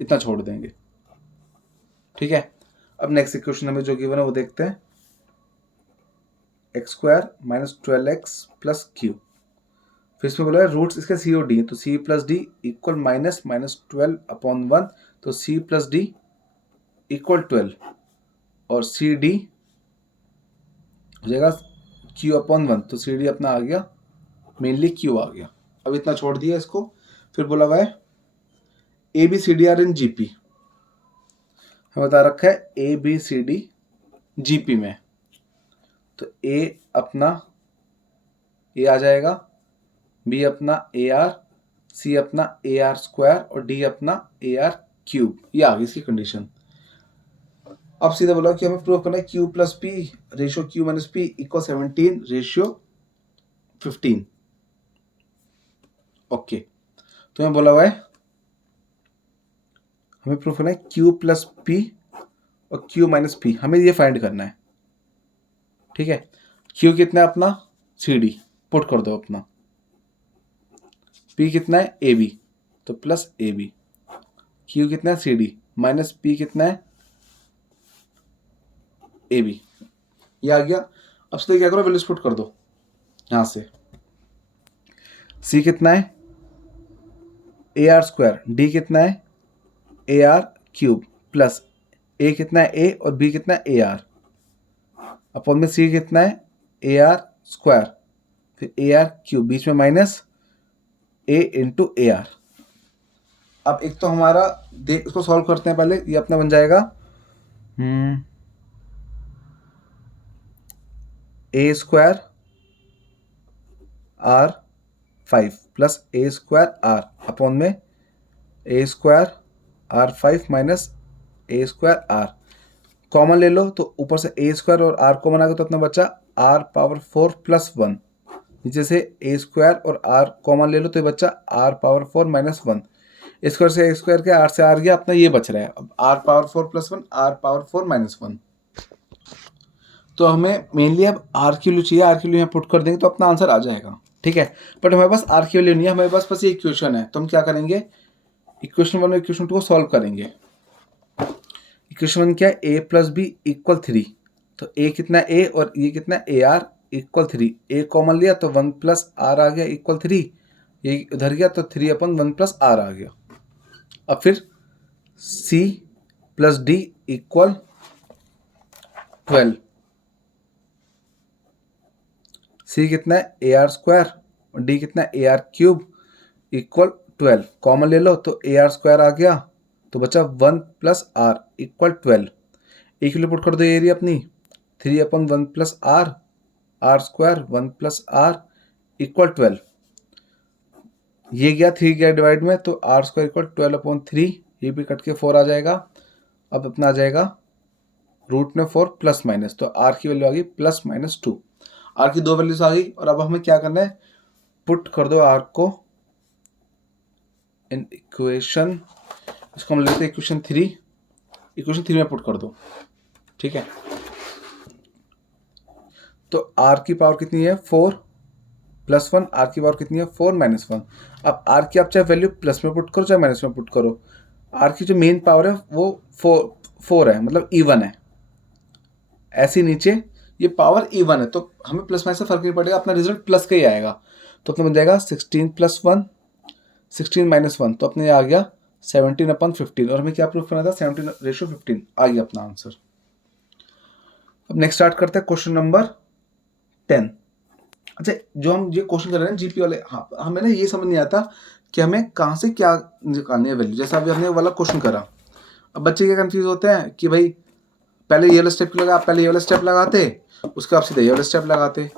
इतना छोड़ देंगे। ठीक है, अब नेक्स्ट इक्वेशन हमें जो गिवन है वो देखते हैं, x square minus 12x plus Q, फिर इसमें बोला है रूट्स इसके सी और डी, तो c plus d equal minus 12 upon 1, तो सी प्लस डी इक्वल 12, और सी डी हो जाएगा क्यू अपॉन 1, तो सी डी अपना आ गया मेनली क्यू आ गया। अब इतना छोड़ दिया इसको, फिर बोला हुआ है a b c d are in G P, हमें बता रखा है a b c d G P में, तो ए अपना ए आ जाएगा, बी अपना ए आर, सी अपना ए आर स्क्वायर और डी अपना ए आर क्यूब, ये आ गई इसकी कंडीशन। अब सीधा बोला कि हमें प्रूव करना है Q plus P ratio Q minus P equal 17 ratio 15। Okay, तो हमें बोला हुआ है हमें प्रूव करना है क्यू प्लस पी और क्यू माइनस पी, हमें ये फाइंड करना है। ठीक है, क्यू कितना है अपना सी डी, पुट कर दो अपना, पी कितना है ए बी, तो प्लस ए बी, क्यू कितना है सी डी माइनस पी कितना है ए बी, ये आ गया। अब से क्या करो, वैल्यूज पुट कर दो यहां से, सी कितना है ए आर स्क्वायर, डी कितना है ए आर क्यूब, प्लस ए कितना है ए और बी कितना है ए आर, अपॉन में सी कितना है ए आर स्क्वायर, फिर ए आर क्यूब, बीच में minus A into A R. अब एक तो हमारा देख, इसको सॉल्व करते हैं पहले, ये अपना बन जाएगा A square R 5 plus A square R, upon में A square R 5 minus A square R, common ले लो तो ऊपर से ए स्क्वायर और आर कॉमन आ गया, तो अपना बच्चा आर पावर 4 प्लस 1, नीचे से ए स्क्वायर और आर कॉमन ले लो तो ये बच्चा आर पावर 4 माइनस 1, स्क्वायर से ए स्क्वायर के आर से आर गया, अपना ये बच रहा है अब r power 4 plus 1 r power 4 minus 1। तो हमें मेनली अब आर की वैल्यू चाहिए, आर की वैल्यू यहाँ पुट कर देंगे तो अपना आंसर आ जाएगा। ठीक है, बट हमारे पास आर की वैल्यू नहीं है, हमारे पास बस ये इक्वेशन है, तो हम क्या करेंगे, इक्वेशन 1 और इक्वेशन 2 को सॉल्व करेंगे। इक्वेशन 1 क्या है, ए प्लस बी इक्वल 3, तो ए कितना है ए और ये कितना है A R equal 3, A common लिया तो 1 प्लस आर आ गया इक्वल 3, ये उधर गया तो 3 अपन 1 प्लस आर आ गया। अब फिर सी प्लस डी इक्वल 12, सी कितना है ए आर स्क्वायर और डी कितना है A R cube equal 12, common ले लो तो ए आर स्क्वायर आ गया, तो बचा 1 प्लस आर इक्वल 12, एक किलो पुट कर दो एरिया अपनी 3 अपन 1 plus r, r square 1 plus r equal 12, ये गया 3 गया डिवाइड में, तो आर स्क्वायर इक्वल 12 अपॉन 3, ये भी कट के 4 आ जाएगा। अब अपना आ जाएगा रूट में 4 प्लस माइनस, तो आर की वैल्यू आ गई प्लस माइनस 2, आर की 2 वैल्यूज आ गई। और अब हमें क्या करना है, पुट कर दो आर को इन इक्वेशन, इसको हम लेते हैं इक्वेशन 3, इक्वेशन 3 में पुट कर दो। ठीक है, तो आर की पावर कितनी है 4 प्लस 1, आर की पावर कितनी है 4 माइनस 1। अब आर की आप चाहे वैल्यू प्लस में पुट करो चाहे माइनस में पुट करो, आर की जो मेन पावर है वो 4 है, मतलब इवन है, ऐसे नीचे ये पावर इवन है, तो हमें प्लस माइनस से फर्क नहीं पड़ेगा, अपना रिजल्ट प्लस का ही आएगा। तो अपना बन जाएगा 16 प्लस 1 16 माइनस 1, तो अपने आ गया 17 अपन 15, और हमें क्या प्रूफ करना था 17 रेशियो 15, आ गया अपना आंसर। अब नेक्स्ट स्टार्ट करते हैं क्वेश्चन नंबर 10। अच्छा, जो हम ये क्वेश्चन कर रहे हैं जीपी वाले, हाँ हमें ना ये समझ नहीं आता कि हमें कहाँ से क्या निकालनी है वैल्यू, जैसा अभी हमने वाला क्वेश्चन करा। अब बच्चे क्या कंफ्यूज होते हैं कि भाई पहले ये वाला स्टेप लगा, पहले ये वाला स्टेप लगाते, उसके बाद सीधे ये वाला स्टेप लगाते,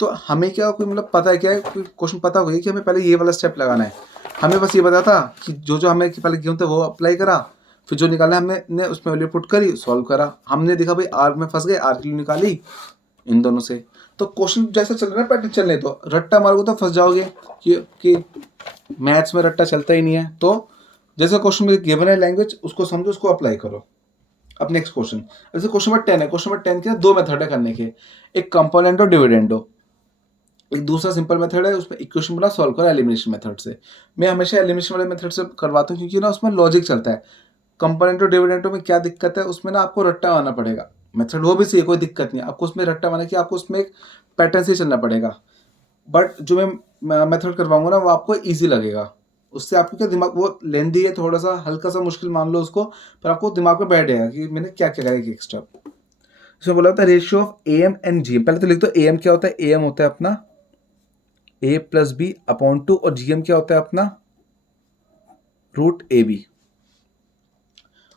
तो हमें क्या कोई मतलब पता है क्या है, कोई क्वेश्चन पता होगा कि हमें पहले ये वाला स्टेप लगाना है। हमें बस ये पता था कि जो हमें पहले गिवन थे वो अप्लाई करा, फिर जो निकाला हमने उसमें वैल्यू पुट करी, सॉल्व करा, हमने देखा भाई आर में फंस गए, आर की वैल्यू निकाली इन दोनों से। तो क्वेश्चन जैसा चल रहा है पैटर्न चलने दो, रट्टा मारोगे तो फंस जाओगे कि मैथ्स में रट्टा चलता ही नहीं है। तो जैसा क्वेश्चन में गिवन है लैंग्वेज, उसको समझो, उसको अप्लाई करो। अब नेक्स्ट क्वेश्चन, जैसे क्वेश्चन नंबर 10 है। क्वेश्चन नंबर 10 के दो मेथड है करने के, एक कंपोनेंट और डिविडेंडो, एक दूसरा सिंपल मेथड है, उसमें इक्वेशन बना सॉल्व करो एलिमिनेशन मेथड से। मैं हमेशा एलिमिनेशन वाले मेथड से करवाता हूँ क्योंकि ना उसमें लॉजिक चलता है। कंपोनेंट और डिविडेंडो में क्या दिक्कत है, उसमें ना आपको रट्टा मारना पड़ेगा। मेथड वो भी सही है, कोई दिक्कत नहीं है, आपको उसमें रट्टा मारना कि आपको उसमें एक पैटर्न से चलना पड़ेगा। बट जो मैं मेथड करवाऊंगा ना वो आपको ईजी लगेगा, उससे आपको क्या दिमाग, वो लेंदी है थोड़ा सा, हल्का सा मुश्किल मान लो उसको, पर आपको दिमाग में बैठ जाएगा कि मैंने क्या क्या करा एक स्टेप। इसमें बोला होता है ratio of A M and G M. पहले तो लिख दो ए एम क्या होता है, ए एम होता है अपना a प्लस बी अपॉन 2, और जी एम क्या होता है अपना root A B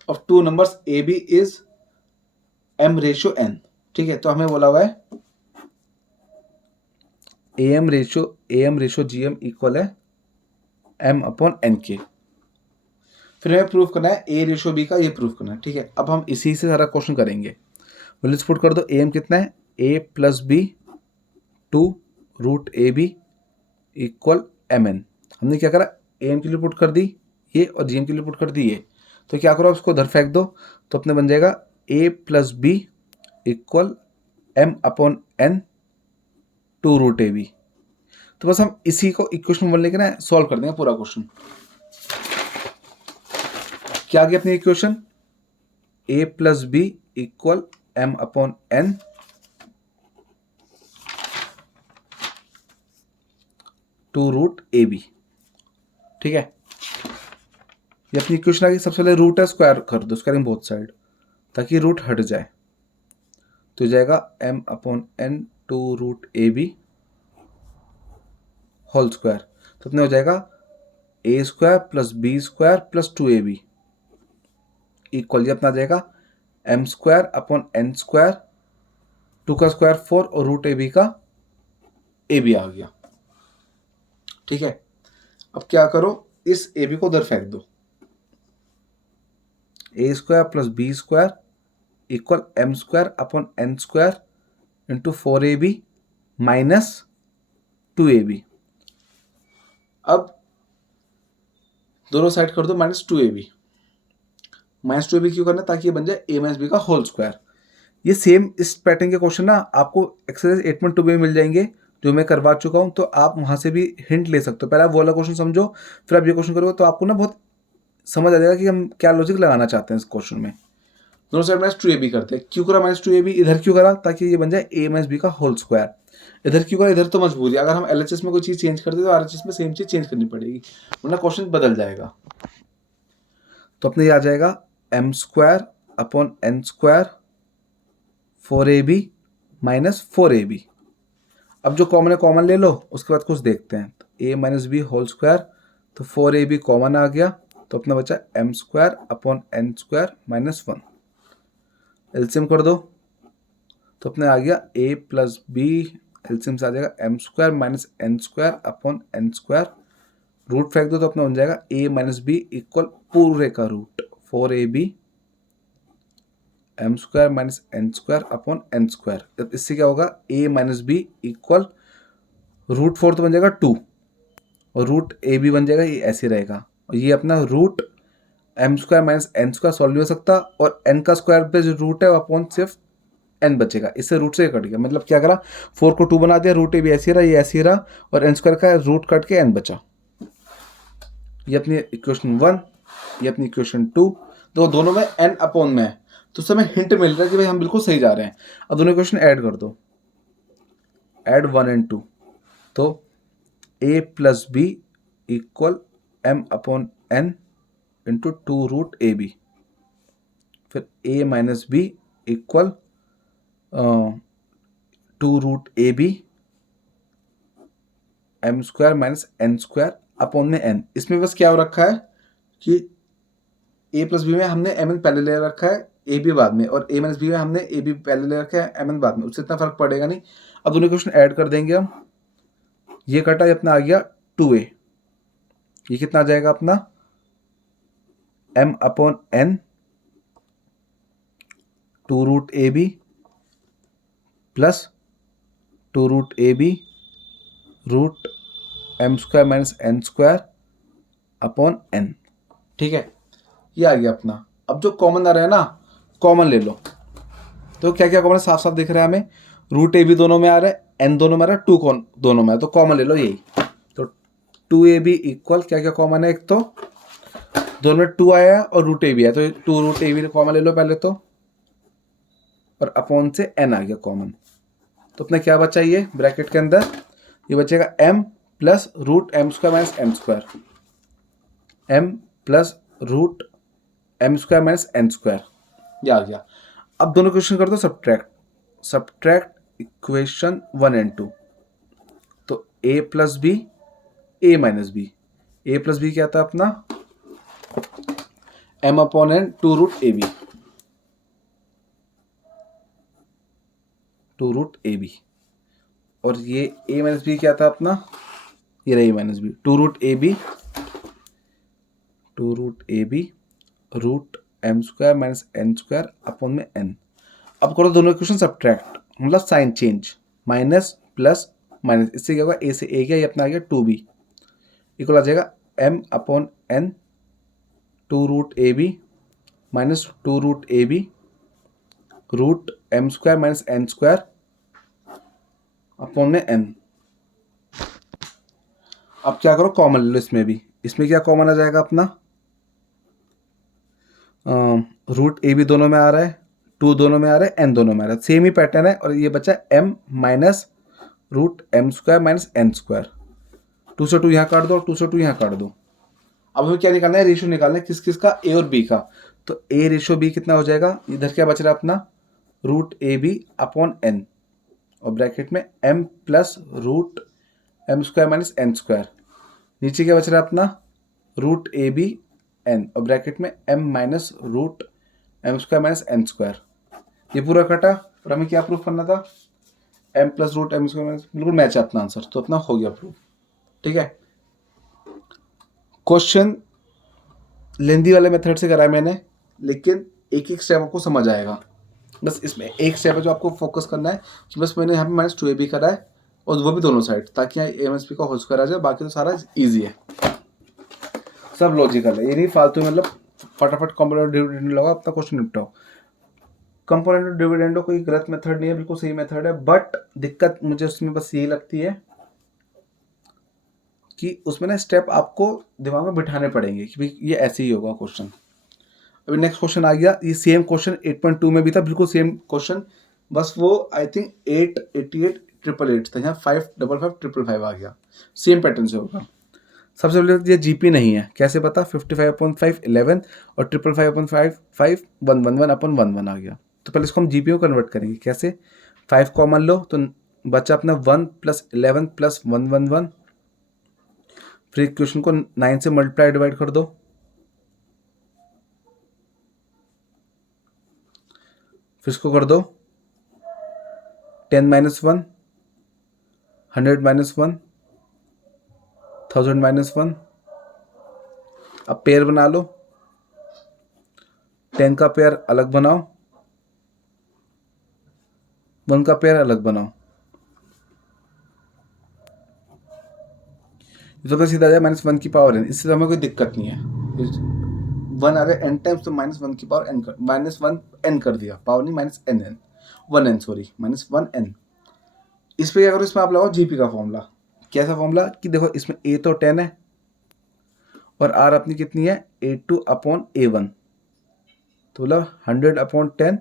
of two numbers A B is m ratio n। ठीक है, तो हमें बोला हुआ है am ratio G M equal है m अपॉन n के। फिर हमें प्रूफ करना है a रेशियो b का, ये प्रूफ करना है। ठीक है, अब हम इसी से सारा क्वेश्चन करेंगे। लेट्स पुट कर दो am कितना है, a plus B 2 root A B equal M N. हमने क्या करा, am के लिए पुट कर दी ये और जी एम के लिए पुट कर दी ये, तो क्या करो उसको उधर फेंक दो, तो अपने बन जाएगा a plus B equal m upon n 2 root A B. तो बस हम इसी को इक्वेशन 1 लेके ना सॉल्व कर देंगे पूरा क्वेश्चन। क्या आ गया अपनी equation, a plus B equal m upon n 2 root A B. ठीक है, ये अपनी इक्वेशन आ गई। सबसे पहले रूट है स्क्वायर कर दो, स्क्वायरिंग बोथ साइड ताकि रूट हट जाए, तो जाएगा m upon n 2 root A B whole square. तो अपने हो जाएगा a square plus B square plus 2ab equal, ये अपना आ जाएगा m square upon n square, 2 का स्क्वायर 4 और रूट ए बी का ए बी आ गया। ठीक है, अब क्या करो, इस ए बी को उधर फेंक दो, A square plus B square equal M square upon N square into 4ab minus 2ab। अब दोनों साइड कर दो -2ab। -2ab क्यों करना है, ताकि ये बन जाए a माइनस बी का होल स्क्वायर। ये सेम इस पैटर्न के क्वेश्चन ना आपको एक्सरसाइज 8.2 में मिल जाएंगे, जो मैं करवा चुका हूँ, तो आप वहाँ से भी हिंट ले सकते हो। पहले आप वो वाला क्वेश्चन समझो, फिर आप ये क्वेश्चन करोगे तो आपको ना बहुत समझ आ जाएगा कि हम क्या लॉजिक लगाना चाहते हैं इस क्वेश्चन में। दोनों साइड -2ab करते हैं, क्यों करा -2ab, इधर क्यों करा, ताकि ये बन जाए a माइनस बी का होल स्क्वायर। इधर क्यों करा, इधर तो मजबूरी है, अगर हम LHS में कोई चीज़ चेंज करते तो RHS में सेम चीज़ चेंज करनी पड़ेगी, वरना क्वेश्चन बदल जाएगा। तो अपने ये आ जाएगा m square upon n square 4ab minus 4ab। अब जो कॉमन है कॉमन ले लो, उसके बाद कुछ देखते हैं। तो a minus B whole square, तो 4ab कॉमन आ गया, तो अपना बचा m square upon n square minus 1। LCM कर दो, तो अपने आ गया a प्लस बी, एलसीएम से आ जाएगा m square minus n square upon n square, root फेंक दो तो अपना बन जाएगा a माइनस बी इक्वल पूरे का root 4ab m square minus n square upon n square. इससे क्या होगा, a minus B equal root 4 तो बन जाएगा 2 और रूट ए बी बन जाएगा, ये ऐसे रहेगा। और ये अपना root m square minus n square solve नहीं हो सकता, और n का स्क्वायर पे जो रूट है वो अपॉन सिर्फ n बचेगा, इससे रूट से कट गया। मतलब क्या करा, 4 को 2 बना दिया, रूट ए भी ऐसे रहा, ये ऐसे रहा, और n स्क्वायर का रूट कट के n बचा। ये अपनी इक्वेशन 1, ये अपनी इक्वेशन 2, तो दोनों में n अपॉन में है, तो उससे हमें हिंट मिल रहा है कि भाई हम बिल्कुल सही जा रहे हैं। अब दोनों इक्वेशन ऐड कर दो, ऐड 1 एंड 2, तो a plus B equal m upon n into 2 root A B, फिर a minus B equal 2 root A B M square minus N square upon में n। इसमें बस क्या हो रखा है कि a प्लस बी में हमने एम एन पहले ले रखा है, ए बी बाद में, और a माइनस बी में हमने ए बी पहले ले रखा है, एम एन बाद में, उससे इतना फर्क पड़ेगा नहीं। अब दोनों क्वेश्चन ऐड कर देंगे हम, ये कटा, ये अपना आ गया 2a, ये कितना आ जाएगा अपना m upon n 2 root A B plus 2 root A B root m square minus n square upon n। ठीक है, ये आ गया अपना। अब जो कॉमन आ रहा है ना, कॉमन ले लो। तो क्या क्या कॉमन है, साफ साफ दिख रहा है हमें, रूट ए बी दोनों में आ रहा है, एन दोनों में आ रहा है, टू कौन दोनों में है, तो कॉमन ले लो यही। तो टू ए बी इक्वल क्या क्या कॉमन है, एक तो दोनों में टू आया और रूट ए बी है, तो two root A B common ले लो पहले तो, और अपॉन से एन आ गया कॉमन। तो अपने क्या बचा, ये ब्रैकेट के अंदर ये बचेगा M plus root M square minus M square, M plus root M square minus N square, ये आ गया। अब दोनों क्वेश्चन कर दो सब्ट्रैक्ट, सब्ट्रैक्ट इक्वेशन 1 एंड 2। तो A plus B, A minus B, A plus B क्या था अपना, M upon N two root A B, two root A B, और ये ए माइनस बी क्या था अपना, ये रहा A minus B, two root A B, two root A B root M square minus N square upon में N. अब करो दोनों इक्वेशन सब्ट्रैक्ट, मतलब sign change, minus plus minus, इससे क्या होगा, ए से ए गया, ये अपना आ गया टू बी, इक्वल आ जाएगा M upon N two root A B minus two root A B root M square minus N square upon में एन। अब क्या करो, कॉमन ले लो इसमें भी, इसमें क्या कॉमन आ जाएगा अपना, रूट ए बी दोनों में आ रहा है, टू दोनों में आ रहा है, एन दोनों में आ रहा है, सेम ही पैटर्न है, और ये बचा M minus root M square minus N square, two से टू यहाँ काट दो, टू से टू यहाँ काट दो। अब हमें क्या निकालना है, रेशियो निकालना है, किस किस का, ए और बी का। तो ए रेशियो बी कितना हो जाएगा, इधर क्या बच रहा है अपना, root A B upon N, और ब्रैकेट में M plus root M square minus N square, नीचे क्या बच रहा है अपना, रूट ए बी एन, और ब्रैकेट में M minus root M square minus N square. ये पूरा कटा, और हमें क्या प्रूफ करना था, M plus root M square minus, बिल्कुल मैच है अपना आंसर, तो अपना हो गया प्रूफ। ठीक है, क्वेश्चन लेंदी वाले मेथड से करा है मैंने, लेकिन एक एक स्टेप आपको समझ आएगा, बस इसमें एक स्टेप है जो आपको फोकस करना है, कि बस मैंने यहाँ पे माइनस टू ए बी करा है, और वो भी दोनों साइड, ताकि यहाँ एम एस पी का होल स्क्वायर आ जाए, बाकी तो सारा इजी है, सब लॉजिकल है, ये नहीं फालतू मतलब फटाफट कंपोनेंट डिविडेंड लगाओ अपना क्वेश्चन निपटाओ। कंपोनेंट डिविडेंडो कोई गलत मेथड नहीं है, बिल्कुल सही मेथड है, बट दिक्कत मुझे उसमें बस यही लगती है कि उसमें ना स्टेप आपको दिमाग में बिठाने पड़ेंगे कि भाई ये ऐसे ही होगा क्वेश्चन। अभी नेक्स्ट क्वेश्चन आ गया, ये सेम क्वेश्चन 8.2 में भी था, बिल्कुल सेम क्वेश्चन, बस वो आई थिंक 888 888 था, यहाँ 555 आ गया, सेम पैटर्न से होगा। सबसे पहले ये जीपी नहीं है, कैसे पता, 55/5 11 और 555/5 111/11 आ गया। तो पहले इसको हम जीपी में कन्वर्ट करेंगे, कैसे, 5 कॉमन लो, तो बचा अपना 1 प्लस 11 प्लस 111, फिर इक्वेशन को 9 से मल्टीप्लाई डिवाइड कर दो, फिर इसको कर दो 10 माइनस 1, 100 माइनस 1, 1000 माइनस 1। अब पेयर बना लो, 10 का पेयर अलग बनाओ, 1 का पेयर अलग बनाओ, तो सीधा आ जाए -1 की पावर n, इससे हमें कोई दिक्कत नहीं है, 1 आ रहा है n टाइम्स, तो -1 की पावर n कर, -1 n कर दिया, पावर नहीं -1n 1n सॉरी -1n। इस पे क्या करो, इसमें आप लगाओ जीपी का फॉर्मूला। कैसा फॉर्मूला, कि देखो इसमें a तो 10 है, और r अपनी कितनी है, A2/A1, तो बोला 100/10,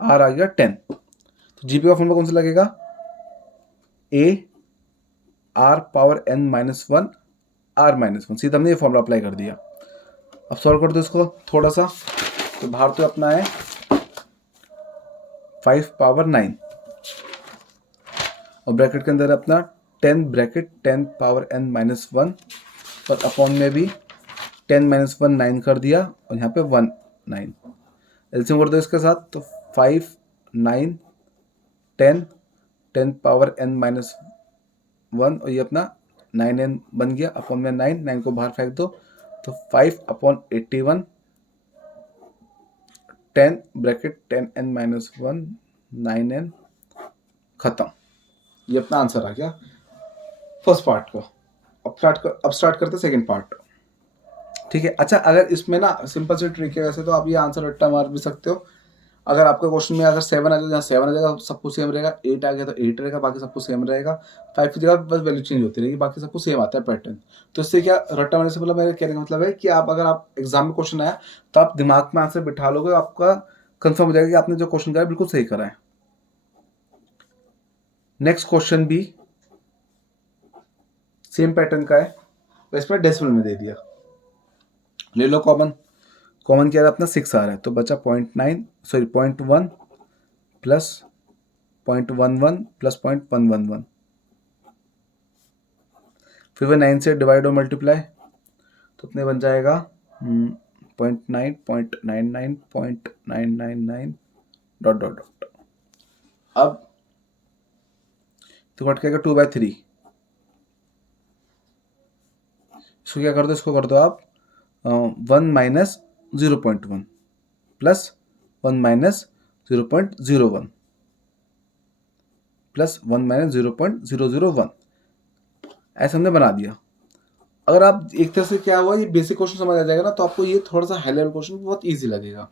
r आ गया 10। तो जीपी का फॉर्मूला कौन सा लगेगा, a r power n -1 r -1, सीधा हमने ये फॉर्मूला अप्लाई कर दिया। अब सॉल्व कर दो इसको थोड़ा सा, तो बाहर तो अपना है 5 पावर 9, और ब्रैकेट के अंदर अपना 10 ब्रैकेट 10 पावर n -1, और अपॉन में भी 10 - 1 9 कर दिया, और यहाँ पे 1 9, एलसीएम कर दो इसके साथ, तो 5 9 10 10 पावर n -1, और ये अपना 9n बन गया, अपॉन में 9 9 को बाहर फेंक दो, तो 5/81 10 ब्रैकेट 10n -1 9n, खत्म। ये अपना आंसर आ गया फर्स्ट पार्ट का। अब स्टार्ट करते सेकंड पार्ट। ठीक है। अच्छा, अगर इसमें ना सिंपल सी ट्रिक है, वैसे तो आप ये आंसर रट्टा मार भी सकते हो। अगर आपके क्वेश्चन में अगर 7 आ गया, जहाँ 7 आ जाएगा सब कुछ सेम रहेगा, 8 आ गया तो 8 रहेगा, बाकी सब कुछ सेम रहेगा, 5 की जगह बस वैल्यू चेंज होती रहेगी, बाकी सब कुछ सेम आता है पैटर्न। तो इससे क्या रट्टा मारने से मतलब मेरे कहने का मतलब है कि आप अगर आप एग्जाम में क्वेश्चन आया तो आप दिमाग में आंसर बिठा लोगे, आपका कंफर्म हो जाएगा कि आपने जो क्वेश्चन करा है बिल्कुल सही करा है। नेक्स्ट क्वेश्चन भी सेम पैटर्न का है, तो इसमें डेसिमल में दे दिया। ले लो कॉमन, कॉमन क्या है अपना 6 आ रहा है, तो बचा 0.1 प्लस 0.11 प्लस 0.111, फिर वह 9 से डिवाइड और मल्टीप्लाई, तो अपने बन जाएगा 0.9 0.99 0.999 डॉट डॉट डॉट। अब तो कट जाएगा 2/3, इसको क्या कर दो, इसको कर दो आप 1 minus 0.1 plus 1 minus 0.01 plus 1 minus 0.001, ऐसा हमने बना दिया। अगर आप एक तरह से क्या हुआ, ये बेसिक क्वेश्चन समझ आ जाएगा ना, तो आपको ये थोड़ा सा हाई लेवल क्वेश्चन बहुत इजी लगेगा।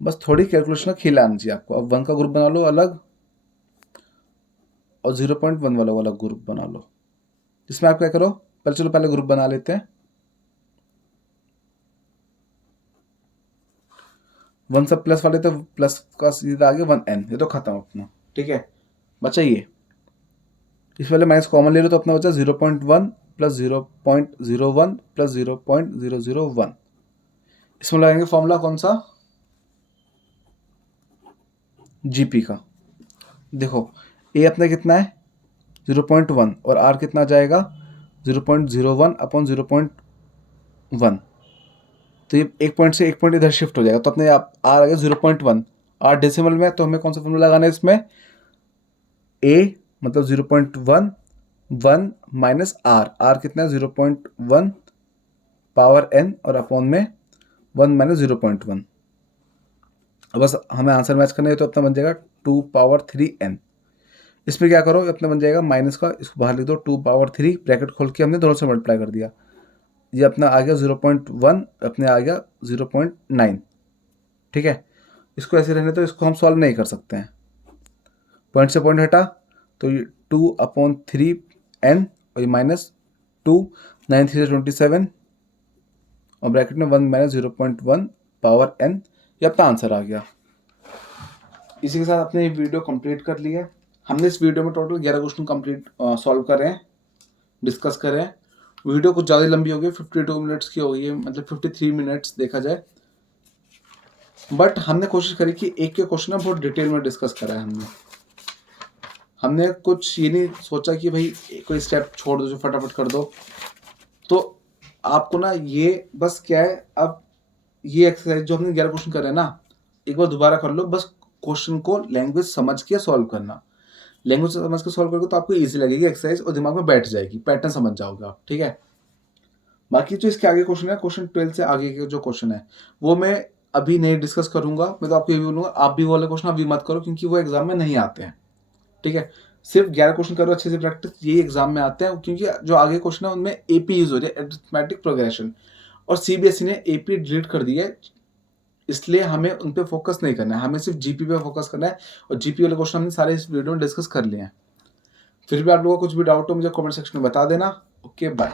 बस थोड़ी कैलकुलेशन का खेल आना चाहिए आपको। अब 1 का ग्रुप बना लो अलग और 0.1 वाला वाला ग्रुप बना लो। इसमें आप क्या करो, पहले चलो पहले ग्रुप बना लेते हैं। 1 सब प्लस वाले, तो प्लस का सीधा आगे 1n, ये तो खत्म अपना। ठीक है, बचा ये। इस वाले माइनस कॉमन ले लो, तो अपना बचा 0.1 प्लस 0.01 प्लस 0.001। इसमें लगाएंगे फॉर्मूला कौन सा, जीपी का। देखो ए अपना कितना है 0.1 और आर कितना जाएगा 0.01 अपॉन 0.1, तो ये 1 पॉइंट से 1 पॉइंट इधर शिफ्ट हो जाएगा, तो अपने आप आर आ गया 0.1। आर डेसिमल में, तो हमें कौन सा फॉर्मूला लगाना है इसमें, ए मतलब 0.1 1 माइनस आर, आर कितना है 0.1 पावर एन और अपॉन में 1 माइनस 0.1। अब बस हमें आंसर मैच करना है, तो अपना बन जाएगा 2 पावर 3n। इसमें क्या करो, अपना बन जाएगा माइनस का, इसको बाहर लिख दो 2 पावर 3, ब्रैकेट खोल के हमने दोनों से मल्टीप्लाई कर दिया, ये अपना आ गया 0.1, अपने आ गया 0.9। ठीक है, इसको ऐसे रहने तो इसको हम सॉल्व नहीं कर सकते हैं, पॉइंट से पॉइंट हटा, तो ये 2/3n और ये माइनस 2, 9 3 से 27 और ब्रैकेट में 1 माइनस 0.1 पावर n, ये अपना आंसर आ गया। इसी के साथ अपने ये वीडियो कंप्लीट कर लिया। हमने इस वीडियो में टोटल 11 क्वेश्चन कंप्लीट सॉल्व कर रहे हैं, डिस्कस कर रहे हैं। वीडियो कुछ ज़्यादा लंबी हो गई, 52 मिनट्स की हो गई है, मतलब 53 मिनट्स देखा जाए, बट हमने कोशिश करी कि एक के क्वेश्चन में बहुत डिटेल में डिस्कस करा है। हमने कुछ ये नहीं सोचा कि भाई कोई स्टेप छोड़ दो जो फटाफट कर दो। तो आपको ना ये बस क्या है, अब ये एक्सरसाइज जो हमने 11 क्वेश्चन कर रहे हैं ना, एक बार दोबारा कर लो, बस क्वेश्चन को लैंग्वेज समझ के सॉल्व करना। लैंग्वेज समझ के सॉल्व करोगे तो आपको ईजी लगेगी एक्सरसाइज और दिमाग में बैठ जाएगी, पैटर्न समझ जाओगे आप। ठीक है, बाकी जो इसके आगे क्वेश्चन है, क्वेश्चन 12 से आगे के जो क्वेश्चन है वो मैं अभी नहीं डिस्कस करूंगा। मैं तो आपको ये भी बोलूंगा, आप भी वो वाले क्वेश्चन अभी मत करो, क्योंकि वो एग्जाम में नहीं आते हैं। ठीक है, सिर्फ 11 क्वेश्चन करो अच्छे से प्रैक्टिस, यही एग्जाम में आते हैं, क्योंकि जो आगे क्वेश्चन है उनमें एपी यूज हो रही है, अरिथमेटिक प्रोग्रेशन, और सीबीएसई ने एपी डिलीट कर दी है, इसलिए हमें उन पे फोकस नहीं करना है, हमें सिर्फ जीपी पे फोकस करना है। और जीपी वाले क्वेश्चन हमने सारे इस वीडियो में डिस्कस कर लिए हैं। फिर भी आप लोगों को कुछ भी डाउट हो मुझे कमेंट सेक्शन में बता देना। Okay, bye.